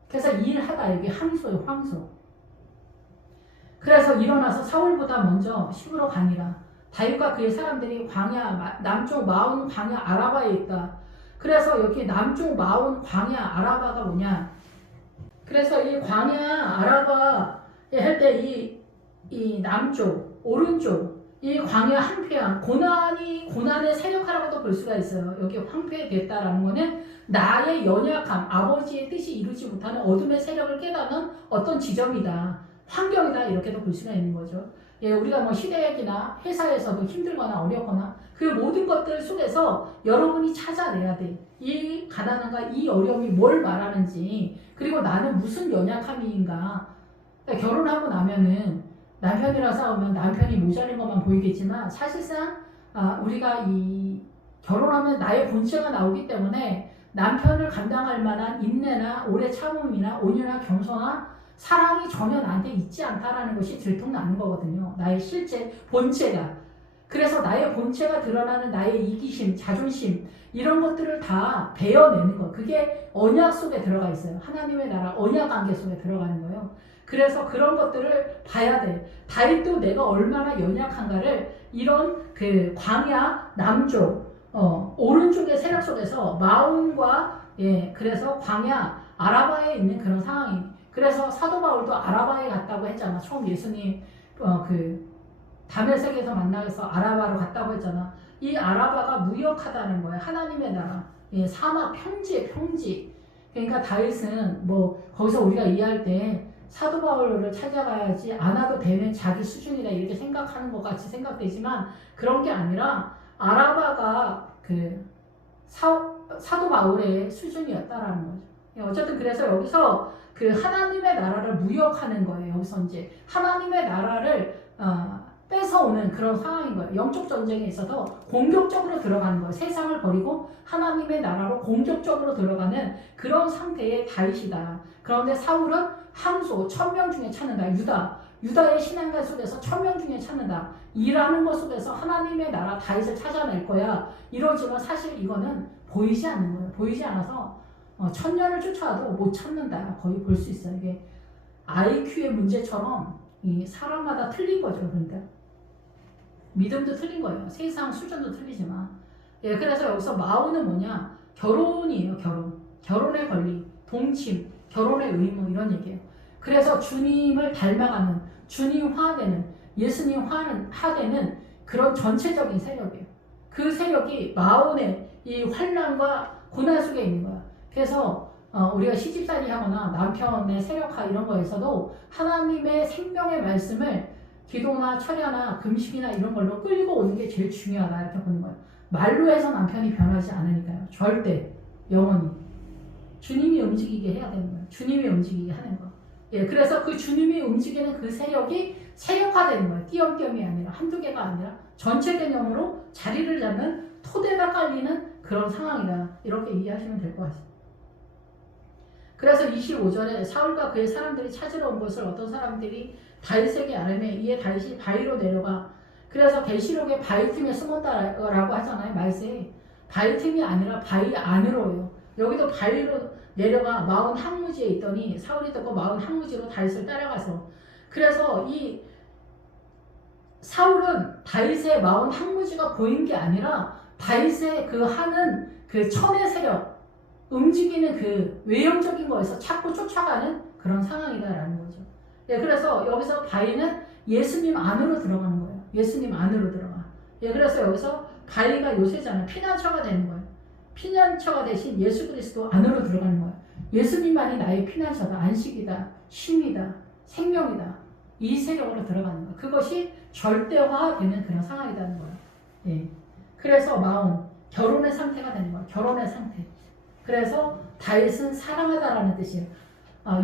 그래서 일하다, 여기 항소예요. 항소. 그래서 일어나서 사울보다 먼저 시부로 가니라. 다윗과 그의 사람들이 광야, 남쪽 마온 광야 아라바에 있다. 그래서 여기 남쪽 마온 광야 아라바가 뭐냐? 그래서 이 광야 아라바에 할 때 이 남쪽, 오른쪽, 이 광야 한패한 고난의 세력하라고도 볼 수가 있어요. 여기 황폐됐다라는 거는 나의 연약함, 아버지의 뜻이 이루지 못하는 어둠의 세력을 깨닫는 어떤 지점이다. 환경이다. 이렇게도 볼 수가 있는 거죠. 예, 우리가 뭐 시댁이나 회사에서도 힘들거나 어렵거나 그 모든 것들 속에서 여러분이 찾아내야 돼. 이 가난함과 이 어려움이 뭘 말하는지, 그리고 나는 무슨 연약함인가. 그러니까 결혼하고 나면은 남편이랑 싸우면 남편이 모자른 것만 보이겠지만 사실상 우리가 이 결혼하면 나의 본체가 나오기 때문에 남편을 감당할 만한 인내나 오래 참음이나 온유나 겸손한 사랑이 전혀 나한테 있지 않다라는 것이 들통나는 거거든요. 나의 실제 본체가. 그래서 나의 본체가 드러나는 나의 이기심, 자존심 이런 것들을 다 베어내는 거. 그게 언약 속에 들어가 있어요. 하나님의 나라 언약 관계 속에 들어가는 거예요. 그래서 그런 것들을 봐야 돼. 다윗도 내가 얼마나 연약한가를 이런 그 광야 남쪽, 오른쪽의 세력 속에서 마온과 그래서 광야 아라바에 있는 그런 상황이. 그래서 사도 바울도 아라바에 갔다고 했잖아. 처음 예수님 그 다메섹에서 만나서 아라바로 갔다고 했잖아. 이 아라바가 무역하다는 거야. 하나님의 나라. 사막 평지. 그러니까 다윗은 뭐 거기서 우리가 이해할 때 사도 바울을 찾아가야지 않아도 되는 자기 수준이다 이렇게 생각하는 것 같이 생각되지만 그런 게 아니라 아라바가 그 사도 바울의 수준이었다라는 거죠. 어쨌든 그래서 여기서 그 하나님의 나라를 무역하는 거예요. 여기서 이제 하나님의 나라를 뺏어오는 그런 상황인 거예요. 영적 전쟁에 있어서 공격적으로 들어가는 거예요. 세상을 버리고 하나님의 나라로 공격적으로 들어가는 그런 상태의 다윗이다. 그런데 사울은 항소 1000명 중에 찾는다. 유다의 신앙가 속에서 1000명 중에 찾는다. 일하는 것 속에서 하나님의 나라 다윗을 찾아낼 거야. 이러지만 사실 이거는 보이지 않는 거예요. 보이지 않아서 1000년을 쫓아와도 못 찾는다. 거의 볼 수 있어요. 이게 IQ의 문제처럼 이 사람마다 틀린 거죠. 그러니까 믿음도 틀린 거예요. 세상 수준도 틀리지만. 그래서 여기서 마오는 뭐냐? 결혼이에요. 결혼의 권리, 동침, 결혼의 의무 이런 얘기예요. 그래서 주님을 닮아가는, 주님화되는, 예수님 화되는 그런 전체적인 세력이에요. 그 세력이 마온의 이 환난과 고난 속에 있는 거야. 그래서 우리가 시집살이 하거나 남편의 세력화 이런 거에서도 하나님의 생명의 말씀을 기도나 철야나 금식이나 이런 걸로 끌고 오는 게 제일 중요하다 이렇게 보는 거예요. 말로 해서 남편이 변하지 않으니까요. 절대 영원히 주님이 움직이게 해야 되는 거예요. 주님이 움직이게 하는 거. 그래서 그 주님이 움직이는 그 세력이 세력화되는 거예요. 띄엄띄엄이 아니라 한두 개가 아니라 전체 개념으로 자리를 잡는 토대가 깔리는 그런 상황이다. 이렇게 이해하시면 될 것 같습니다. 그래서 25절에 사울과 그의 사람들이 찾으러 온 것을 어떤 사람들이 다윗에게 아뢰매 이에 다윗이 바위로 내려가. 그래서 계시록에 바위 틈에 숨었다라고 하잖아요. 말세에 바위 틈이 아니라 바위 안으로요. 여기도 바위로 내려가 마온 항무지에 있더니 사울이 듣고 마온 항무지로 다윗을 따라가서. 그래서 이 사울은 다윗의 마온 항무지가 보인 게 아니라 다윗의 그 하는 그 천의 세력 움직이는 그 외형적인 거에서 자꾸 쫓아가는 그런 상황이다라는 거죠. 그래서 여기서 바위는 예수님 안으로 들어가는 거예요. 예수님 안으로 들어가. 예, 그래서 여기서 바위가 요새잖아요. 피난처가 되는 거예요. 피난처가 대신 예수 그리스도 안으로 들어가는 거예요. 예수님만이 나의 피난처다. 안식이다. 쉼이다. 생명이다. 이 세력으로 들어가는 거예요. 그것이 절대화되는 그런 상황이라는 거예요. 예. 그래서 마음, 결혼의 상태가 되는 거예요. 결혼의 상태. 그래서 다윗은 사랑하다라는 뜻이에요.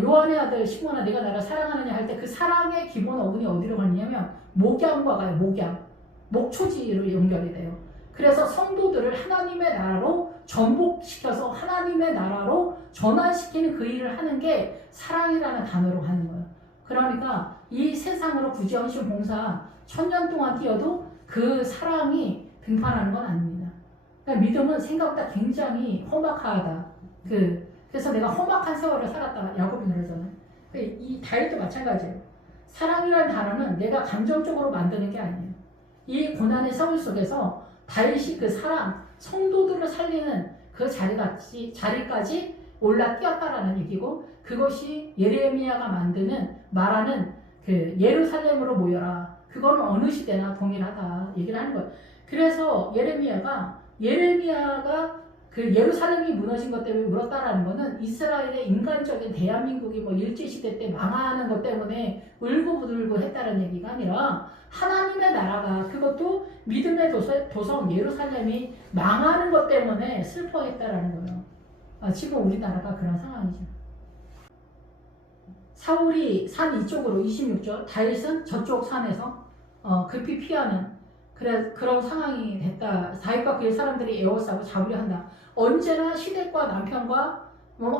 요한의 아들 시몬아 네가 나를 사랑하느냐 할 때 그 사랑의 기본 어근이 어디로 가느냐면 목양과 가요. 목양. 목초지로 연결이 돼요. 그래서 성도들을 하나님의 나라로 전복시켜서 하나님의 나라로 전환시키는 그 일을 하는 게 사랑이라는 단어로 하는 거예요. 그러니까 이 세상으로 구제헌신 봉사 1000년 동안 뛰어도 그 사랑이 등판하는 건 아닙니다. 그러니까 믿음은 생각보다 굉장히 험악하다. 그래서 내가 험악한 세월을 살았다. 야곱이 그러잖아요. 이 다윗도 마찬가지예요. 사랑이라는 단어는 내가 감정적으로 만드는 게 아니에요. 이 고난의 세월 속에서 다윗이 그 사랑, 성도들을 살리는 그 자리까지 올라 뛰었다라는 얘기고, 그것이 예레미야가 말하는 그 예루살렘으로 모여라. 그거는 어느 시대나 동일하다 얘기를 하는 거예요. 그래서 예레미야가 그 예루살렘이 무너진 것 때문에 울었다라는 거는 이스라엘의 인간적인 대한민국이 뭐 일제시대 때 망하는 것 때문에 울고불고 했다는 얘기가 아니라 하나님의 나라가, 그것도 믿음의 도성 예루살렘이 망하는 것 때문에 슬퍼했다라는 거예요. 지금 우리나라가 그런 상황이죠. 사울이 산 이쪽으로 26절, 다윗은 저쪽 산에서 급히 피하는 그런 상황이 됐다. 다윗과 그의 사람들이 에워싸고 잡으려 한다. 언제나 시댁과 남편과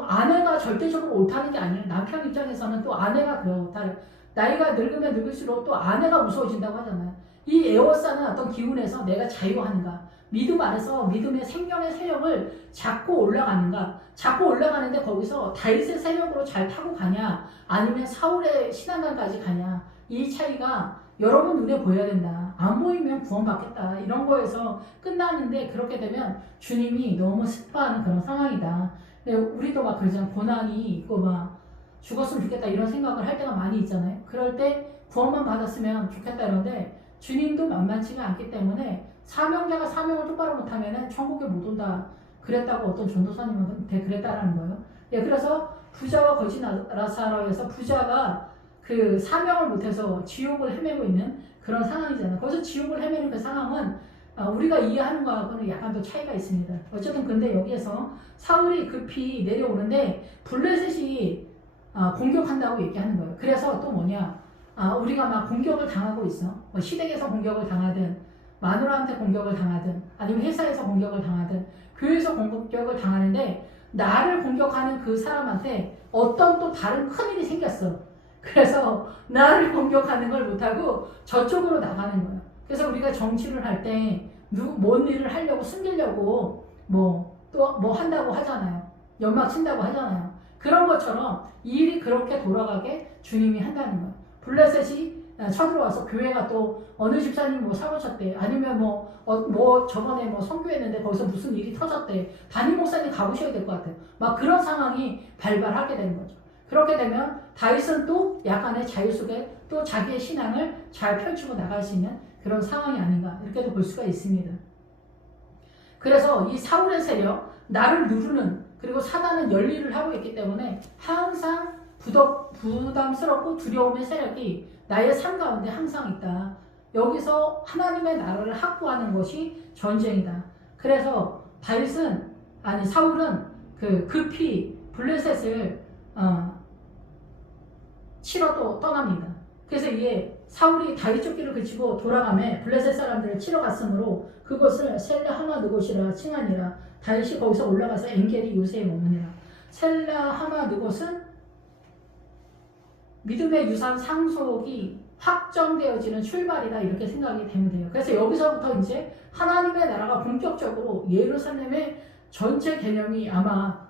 아내가 절대적으로 옳다는 게 아니에요. 남편 입장에서는 또 아내가 그렇다. 나이가 늙으면 늙을수록 또 아내가 무서워진다고 하잖아요. 이 에워싸는 어떤 기운에서 내가 자유하는가, 믿음 안에서 믿음의 생명의 세력을 잡고 올라가는가, 잡고 올라가는데 거기서 다윗의 세력으로 잘 타고 가냐, 아니면 사울의 신앙관까지 가냐, 이 차이가 여러분 눈에 보여야 된다. 안 보이면 구원받겠다. 이런 거에서 끝나는데, 그렇게 되면 주님이 너무 슬퍼하는 그런 상황이다. 근데 우리도 막 그러잖아요. 고난이 있고 막 죽었으면 좋겠다 이런 생각을 할 때가 많이 있잖아요. 그럴 때 구원만 받았으면 좋겠다 이러는데 주님도 만만치가 않기 때문에 사명자가 사명을 똑바로 못하면 천국에 못 온다. 그랬다고 어떤 전도사님한테 그랬다라는 거예요. 예, 그래서 부자와 거지 라사로에서 부자가 그 사명을 못해서 지옥을 헤매고 있는 그런 상황이잖아요. 거기서 지옥을 헤매는 그 상황은 우리가 이해하는 거하고는 약간 더 차이가 있습니다. 어쨌든 근데 여기에서 사울이 급히 내려오는데 블레셋이 공격한다고 얘기하는 거예요. 그래서 또 뭐냐, 우리가 막 공격을 당하고 있어. 뭐 시댁에서 공격을 당하든, 마누라한테 공격을 당하든, 아니면 회사에서 공격을 당하든, 교회에서 공격을 당하는데 나를 공격하는 그 사람한테 어떤 또 다른 큰일이 생겼어. 그래서 나를 공격하는 걸 못하고 저쪽으로 나가는 거예요. 그래서 우리가 정치를 할 때 뭔 일을 하려고 숨기려고 또 한다고 하잖아요. 연막 친다고 하잖아요. 그런 것처럼 일이 그렇게 돌아가게 주님이 한다는 거예요. 블레셋이 쳐들어와서 교회가 또 어느 집사님 사고 쳤대. 아니면 저번에 선교했는데 거기서 무슨 일이 터졌대. 담임 목사님 가보셔야 될 것 같아요. 막 그런 상황이 발발하게 되는 거죠. 그렇게 되면 다윗은 또 약간의 자유 속에 또 자기의 신앙을 잘 펼치고 나갈 수 있는 그런 상황이 아닌가, 이렇게도 볼 수가 있습니다. 그래서 이 사울의 세력, 나를 누르는, 그리고 사단은 열일을 하고 있기 때문에 항상 부담스럽고 두려움의 세력이 나의 삶 가운데 항상 있다. 여기서 하나님의 나라를 확보하는 것이 전쟁이다. 그래서 사울은 급히 블레셋을 치러 또 떠납니다. 그래서 이게 사울이 다윗 쫓기를 그치고 돌아가며 블레셋 사람들을 치러 갔으므로 그것을 셀라 하마느곳이라 칭하니라. 다윗이 거기서 올라가서 엔게디 요새에 머무니라. 셀라 하마느곳은 믿음의 유산 상속이 확정되어지는 출발이다, 이렇게 생각이 되면 돼요. 그래서 여기서부터 이제 하나님의 나라가 본격적으로 예루살렘의 전체 개념이 아마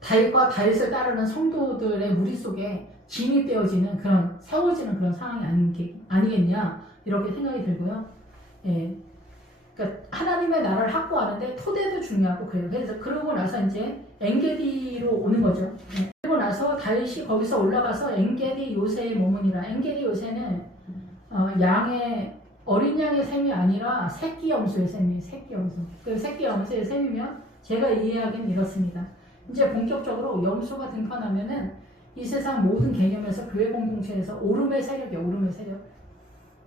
다윗과 다윗을 따르는 성도들의 무리 속에 진입되어지는 세워지는 그런 상황이 아니겠냐, 이렇게 생각이 들고요. 예. 그러니까 하나님의 나라를 확보하는데 토대도 중요하고 그래요. 그래서 그러고 나서 이제 엔게디로 오는 거죠. 예. 그리고 나서 다윗이 거기서 올라가서 엔게디 요새에 머무니라. 엔게디 요새는 양의 어린 양의 셈이 아니라 새끼 염소의 셈이에요. 새끼 염소. 그 새끼 염소의 셈이면 제가 이해하기는 이렇습니다. 이제 본격적으로 염소가 등판하면은 이 세상 모든 개념에서 교회 공동체에서 오름의 세력이에요. 오름의 세력.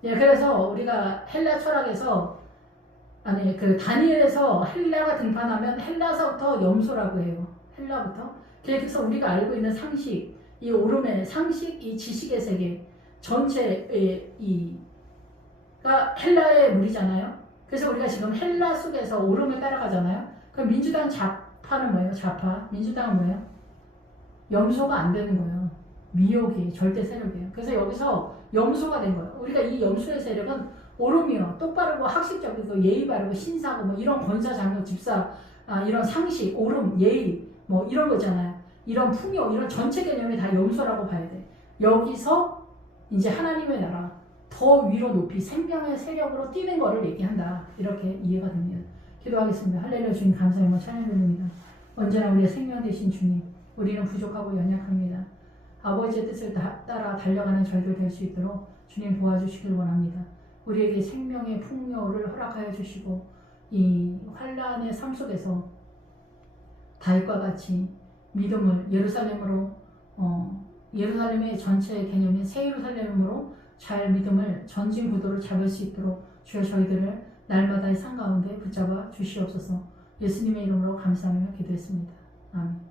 예, 그래서 우리가 헬라 철학에서 아니 그 다니엘에서 헬라가 등판하면 헬라서부터 염소라고 해요. 헬라부터. 그래서 우리가 알고 있는 상식, 이 오름의 상식, 이 지식의 세계 전체의 이가 헬라의 물이잖아요. 그래서 우리가 지금 헬라 속에서 오름을 따라가잖아요. 그럼 민주당 좌파는 뭐예요? 좌파. 민주당은 뭐예요? 염소가 안 되는 거예요. 미혹이 절대 세력이에요. 그래서 여기서 염소가 된 거예요. 우리가 이 염소의 세력은 오름이요. 똑바르고 학식적이고 예의 바르고 신사고 뭐 이런 권사 장로 집사 이런 상식, 오름, 예의 뭐 이런 거잖아요. 이런 풍요, 이런 전체 개념이 다 염소라고 봐야 돼. 여기서 이제 하나님의 나라 더 위로 높이 생명의 세력으로 뛰는 거를 얘기한다. 이렇게 이해가 됩니다. 기도하겠습니다. 할렐루야. 주님 감사합니다. 찬양드립니다. 언제나 우리의 생명 되신 주님, 우리는 부족하고 연약합니다. 아버지의 뜻을 따라 달려가는 저희들 될 수 있도록 주님 도와주시길 원합니다. 우리에게 생명의 풍요를 허락하여 주시고 이 환란의 삶 속에서 다윗과 같이 믿음을 예루살렘으로 예루살렘의 전체 개념인 새 예루살렘으로 잘 믿음을 전진 구도를 잡을 수 있도록 주여 저희들을 날마다의 삶 가운데 붙잡아 주시옵소서. 예수님의 이름으로 감사하며 기도했습니다. 아멘.